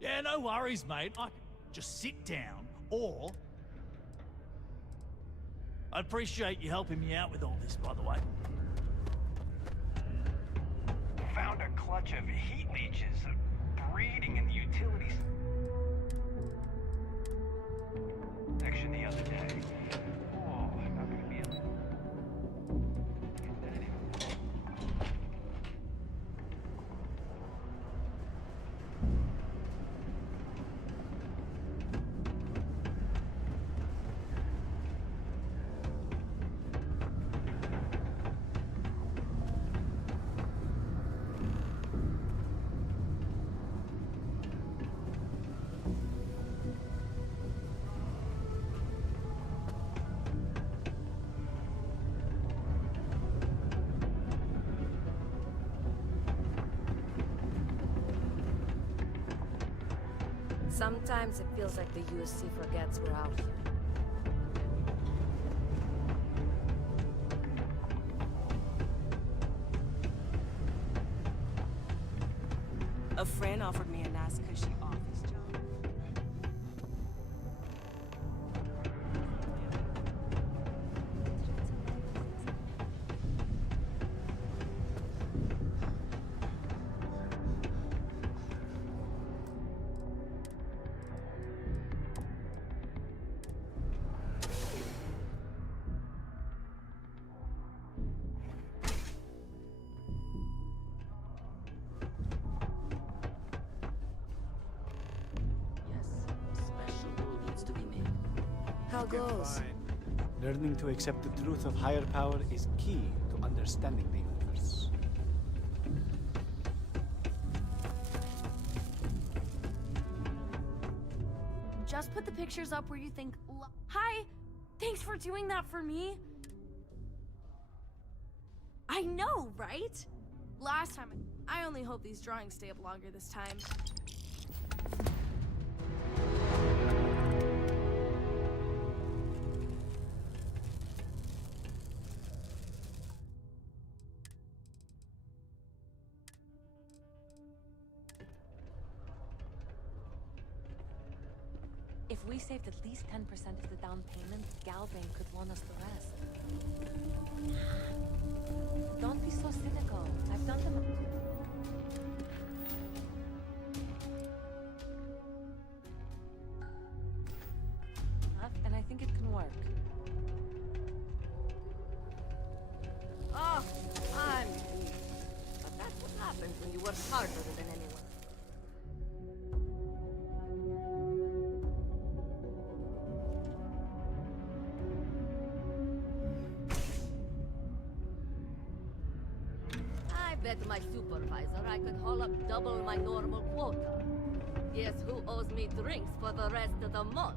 Yeah, no worries, mate. I can just sit down, or... I appreciate you helping me out with all this, by the way. Found a clutch of heat leeches breeding in the utilities section the other day. Sometimes it feels like the USC forgets we're out here. A friend offered me a nice cushy office job. How goes? Learning to accept the truth of higher power is key to understanding the universe. Just put the pictures up where you think... Hi! Thanks for doing that for me! I know, right? Last time... I only hope these drawings stay up longer this time. If we saved at least 10% of the down payment, Galvin could loan us the rest. Don't be so cynical. I've done them. And I think it can work. Oh, I'm weak. But that's what happens when you work harder than anyone. I bet my supervisor I could haul up double my normal quota. Guess who owes me drinks for the rest of the month?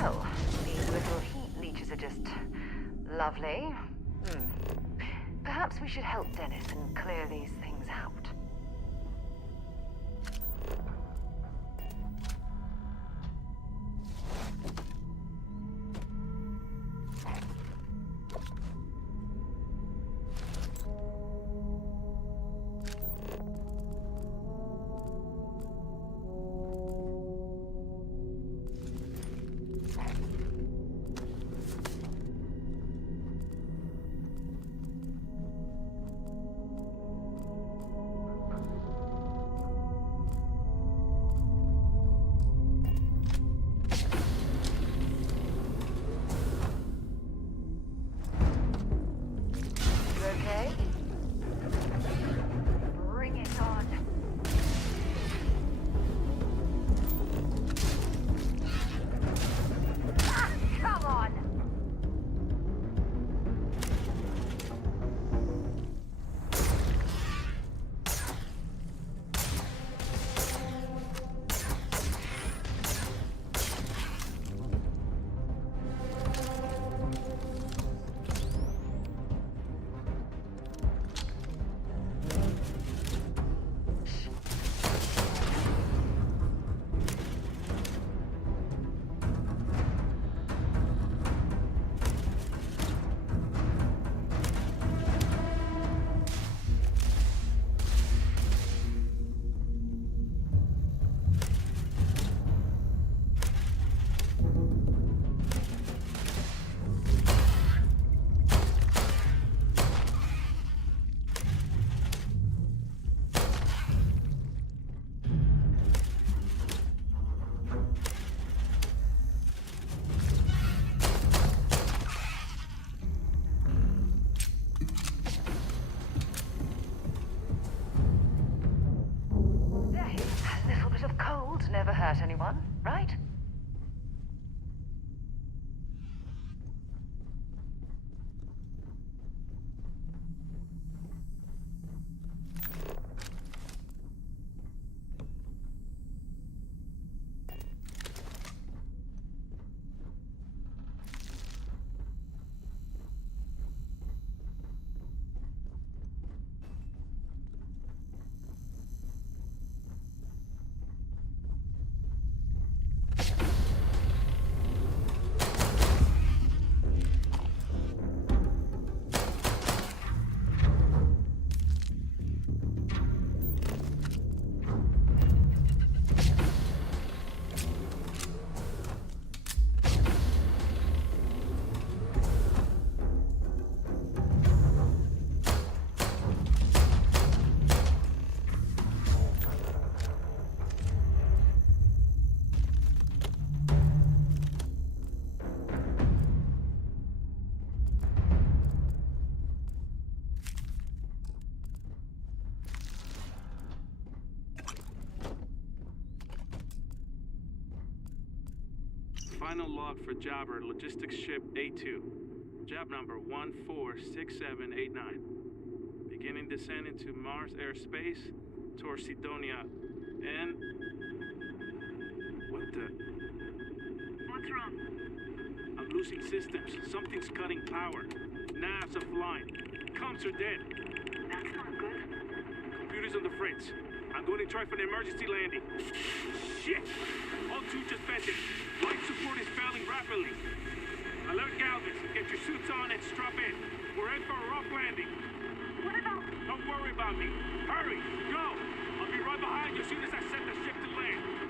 Well, these little heat leeches are just lovely. Perhaps we should help Dennis and clear these things out. Final log for jobber logistics ship A2. Job number 146789. Beginning descent into Mars airspace towards Sidonia. And... What the... What's wrong? I'm losing systems. Something's cutting power. Nav's offline. Comms are dead. That's not good. Computer's on the fritz. I'm going to try for an emergency landing. Shit! All two just vented. Life support is failing rapidly. Alert Galvez. Get your suits on and strap in. We're in for a rough landing. What about... Don't worry about me. Hurry! Go! I'll be right behind you as soon as I set the ship to land.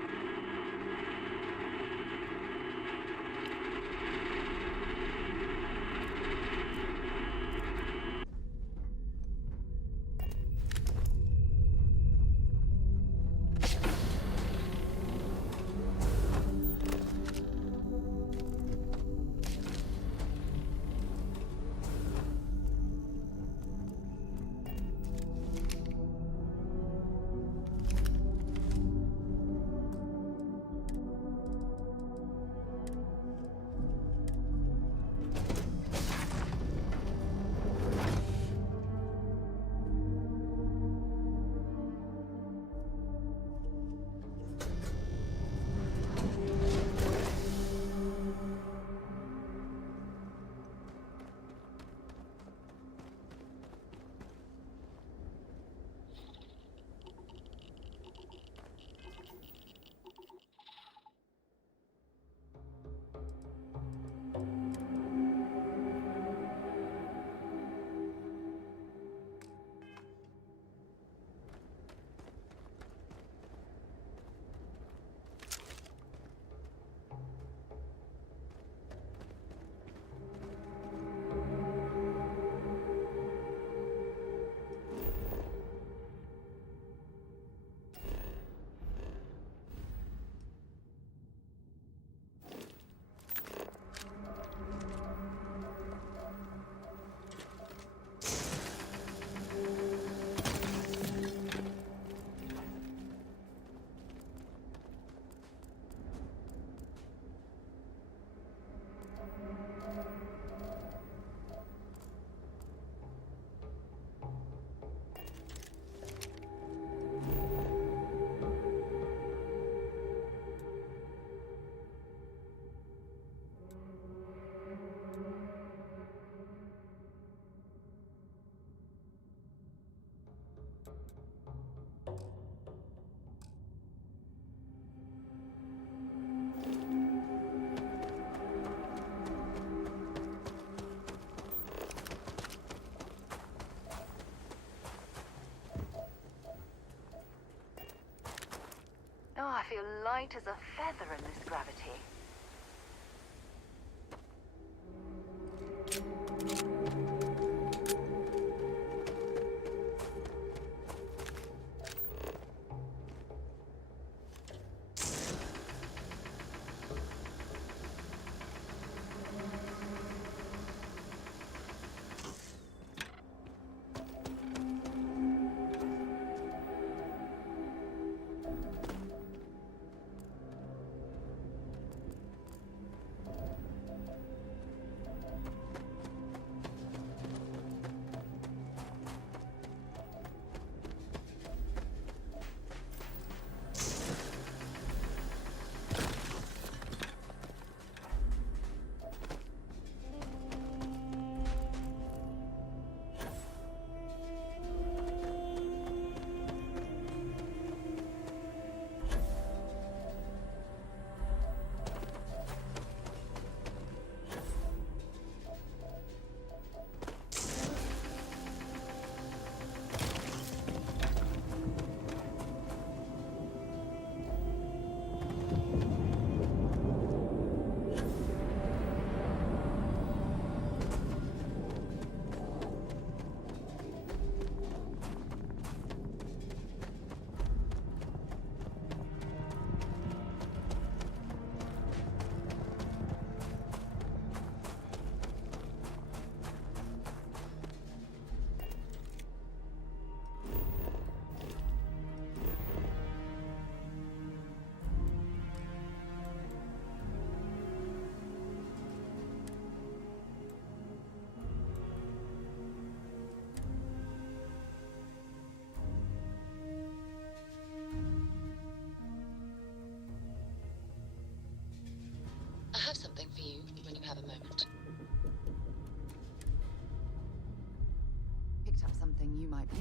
Oh, I feel light as a feather in this gravity.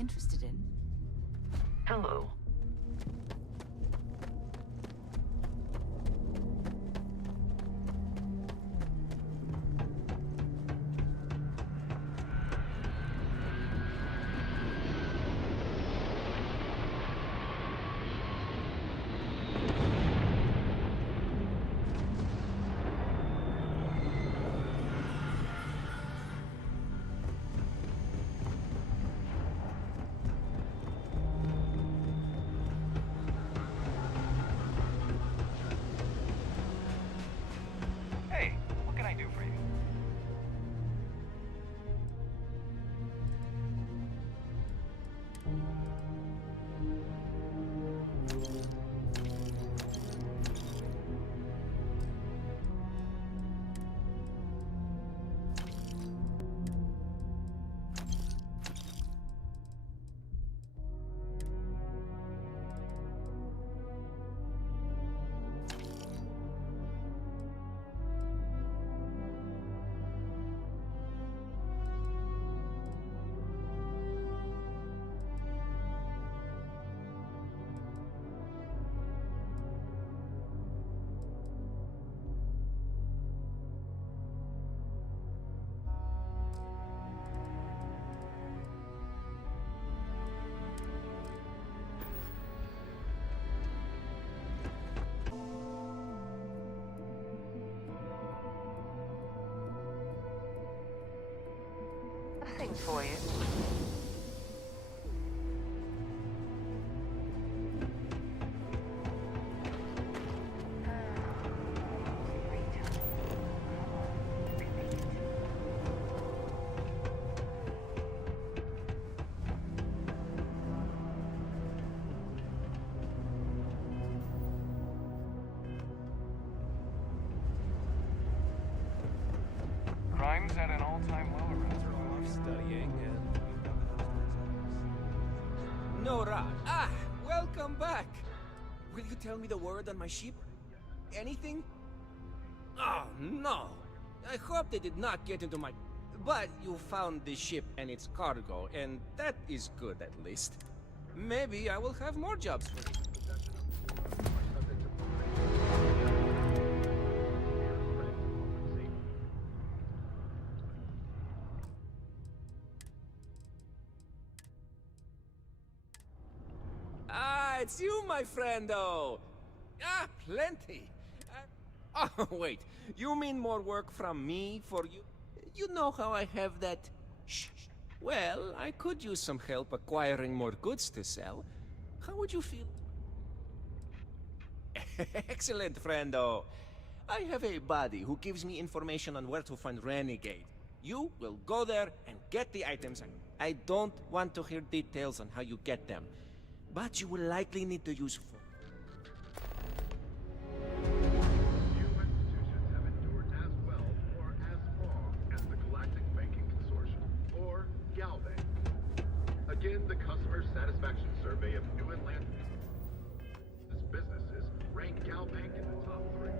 interested in. Hello. Hey, what can I do for you? Nothing for you. Crime's at an all-time low around. Studying and Nora! Ah! Welcome back! Will you tell me the word on my ship? Anything? Oh, no! I hope they did not get into my... But you found the ship and its cargo, and that is good at least. Maybe I will have more jobs for you. It's you, my friendo! Ah, plenty! Oh, wait, you mean more work from me for you? You know how I have that... Shh. Well, I could use some help acquiring more goods to sell. How would you feel? Excellent, friendo! I have a buddy who gives me information on where to find Renegade. You will go there and get the items. I don't want to hear details on how you get them. But you will likely need to use Few institutions have endured as well or as long as the Galactic Banking Consortium, or GALBANK. Again, the Customer Satisfaction Survey of New Atlantis businesses ranked GALBANK in the top 3.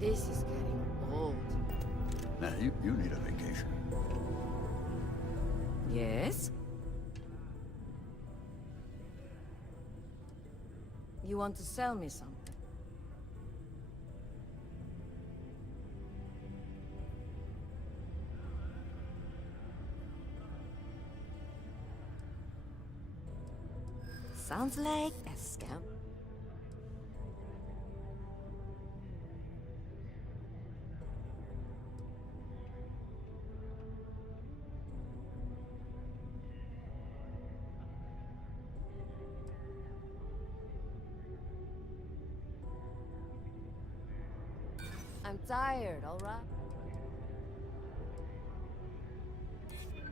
This is getting old. Now, you need a vacation. Yes? You want to sell me something? Sounds like a scam. I'm tired, all right?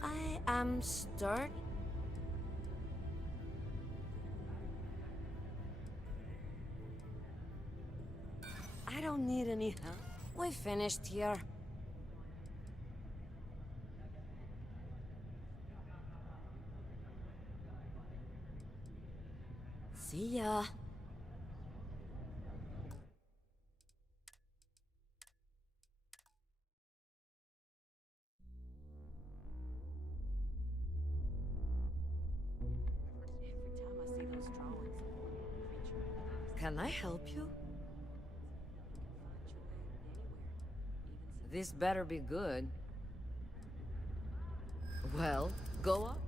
I am starting. I don't need any help. We finished here. See ya. Can I help you? This better be good. Well, go on.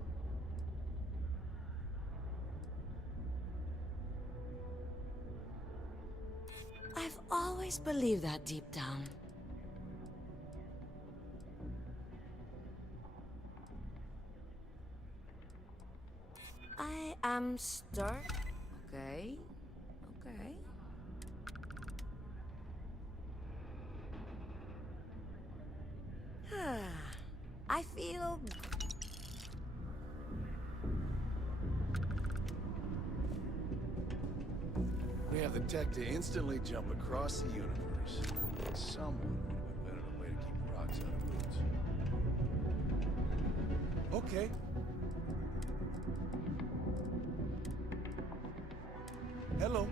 I've always believed that deep down. I am Stark. Okay. Okay. I feel... We have the tech to instantly jump across the universe. Someone would have invented a way to keep rocks out of boots. Okay. Hello.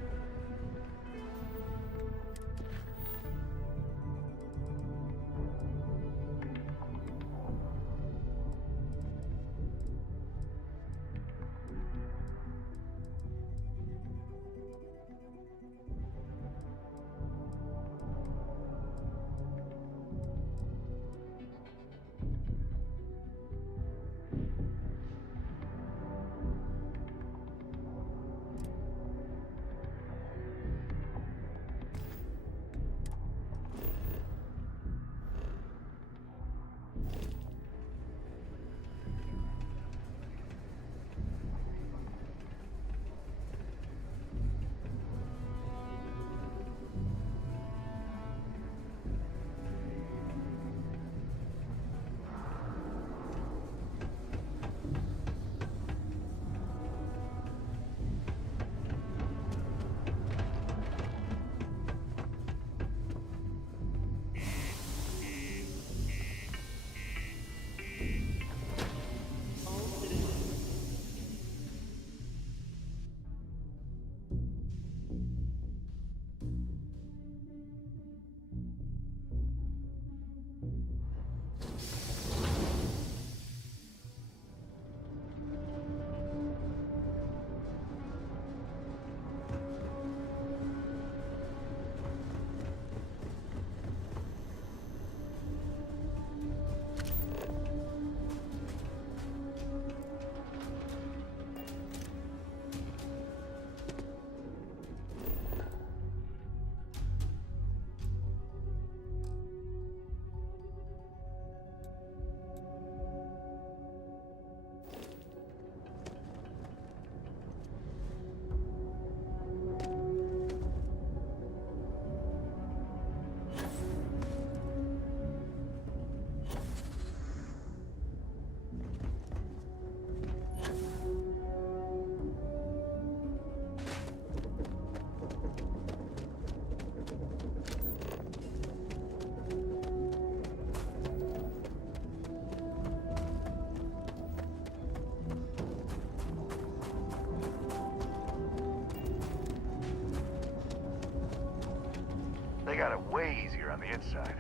got it way easier on the inside.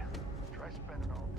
Try spending all day.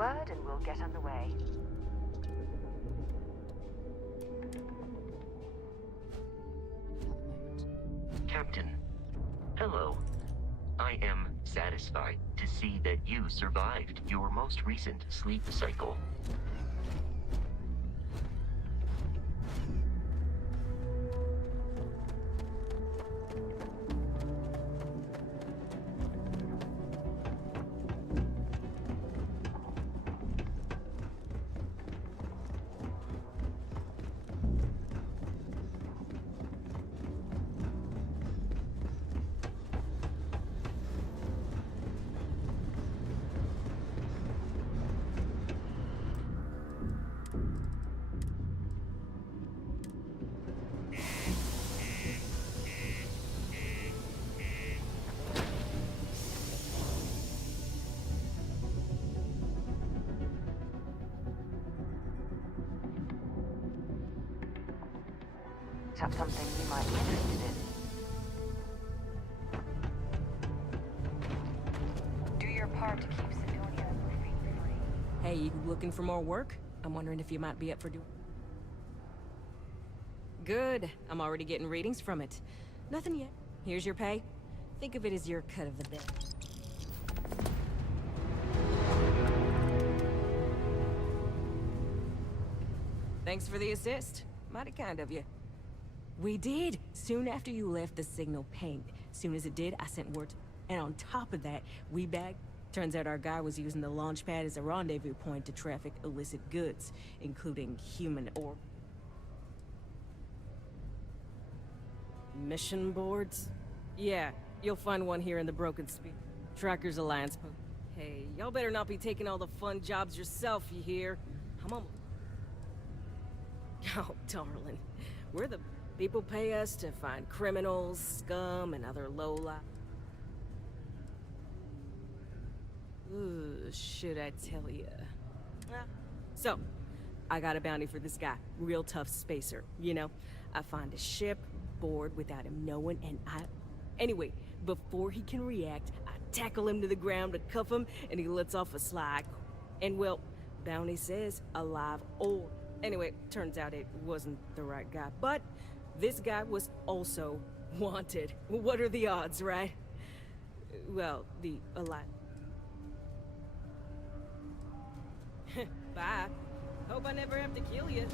word and we'll get underway. Captain, hello. I am satisfied to see that you survived your most recent sleep cycle. Have something you might be interested in. Do your part to keep Sidonia free. Hey, you looking for more work? I'm wondering if you might be up for doing... Good. I'm already getting readings from it. Nothing yet. Here's your pay. Think of it as your cut of the deal. Thanks for the assist. Mighty kind of you. We did. Soon after you left, the signal pinged. Soon as it did, I sent word. And on top of that, we bagged. Turns out our guy was using the launch pad as a rendezvous point to traffic illicit goods, including human or... Mission boards? Yeah, you'll find one here in the Broken Speed. Trackers Alliance post. Hey, y'all better not be taking all the fun jobs yourself, you hear? I'm almost... Oh, darling. We're the... People pay us to find criminals, scum, and other lowlife. Ooh, should I tell ya? So, I got a bounty for this guy. Real tough spacer, you know? I find a ship, board without him knowing, and Anyway, before he can react, I tackle him to the ground to cuff him, and he lets off a slide. And well, bounty says alive or... Anyway, turns out it wasn't the right guy, but... This guy was also wanted. What are the odds, right? Well, a lot. Bye. Hope I never have to kill you.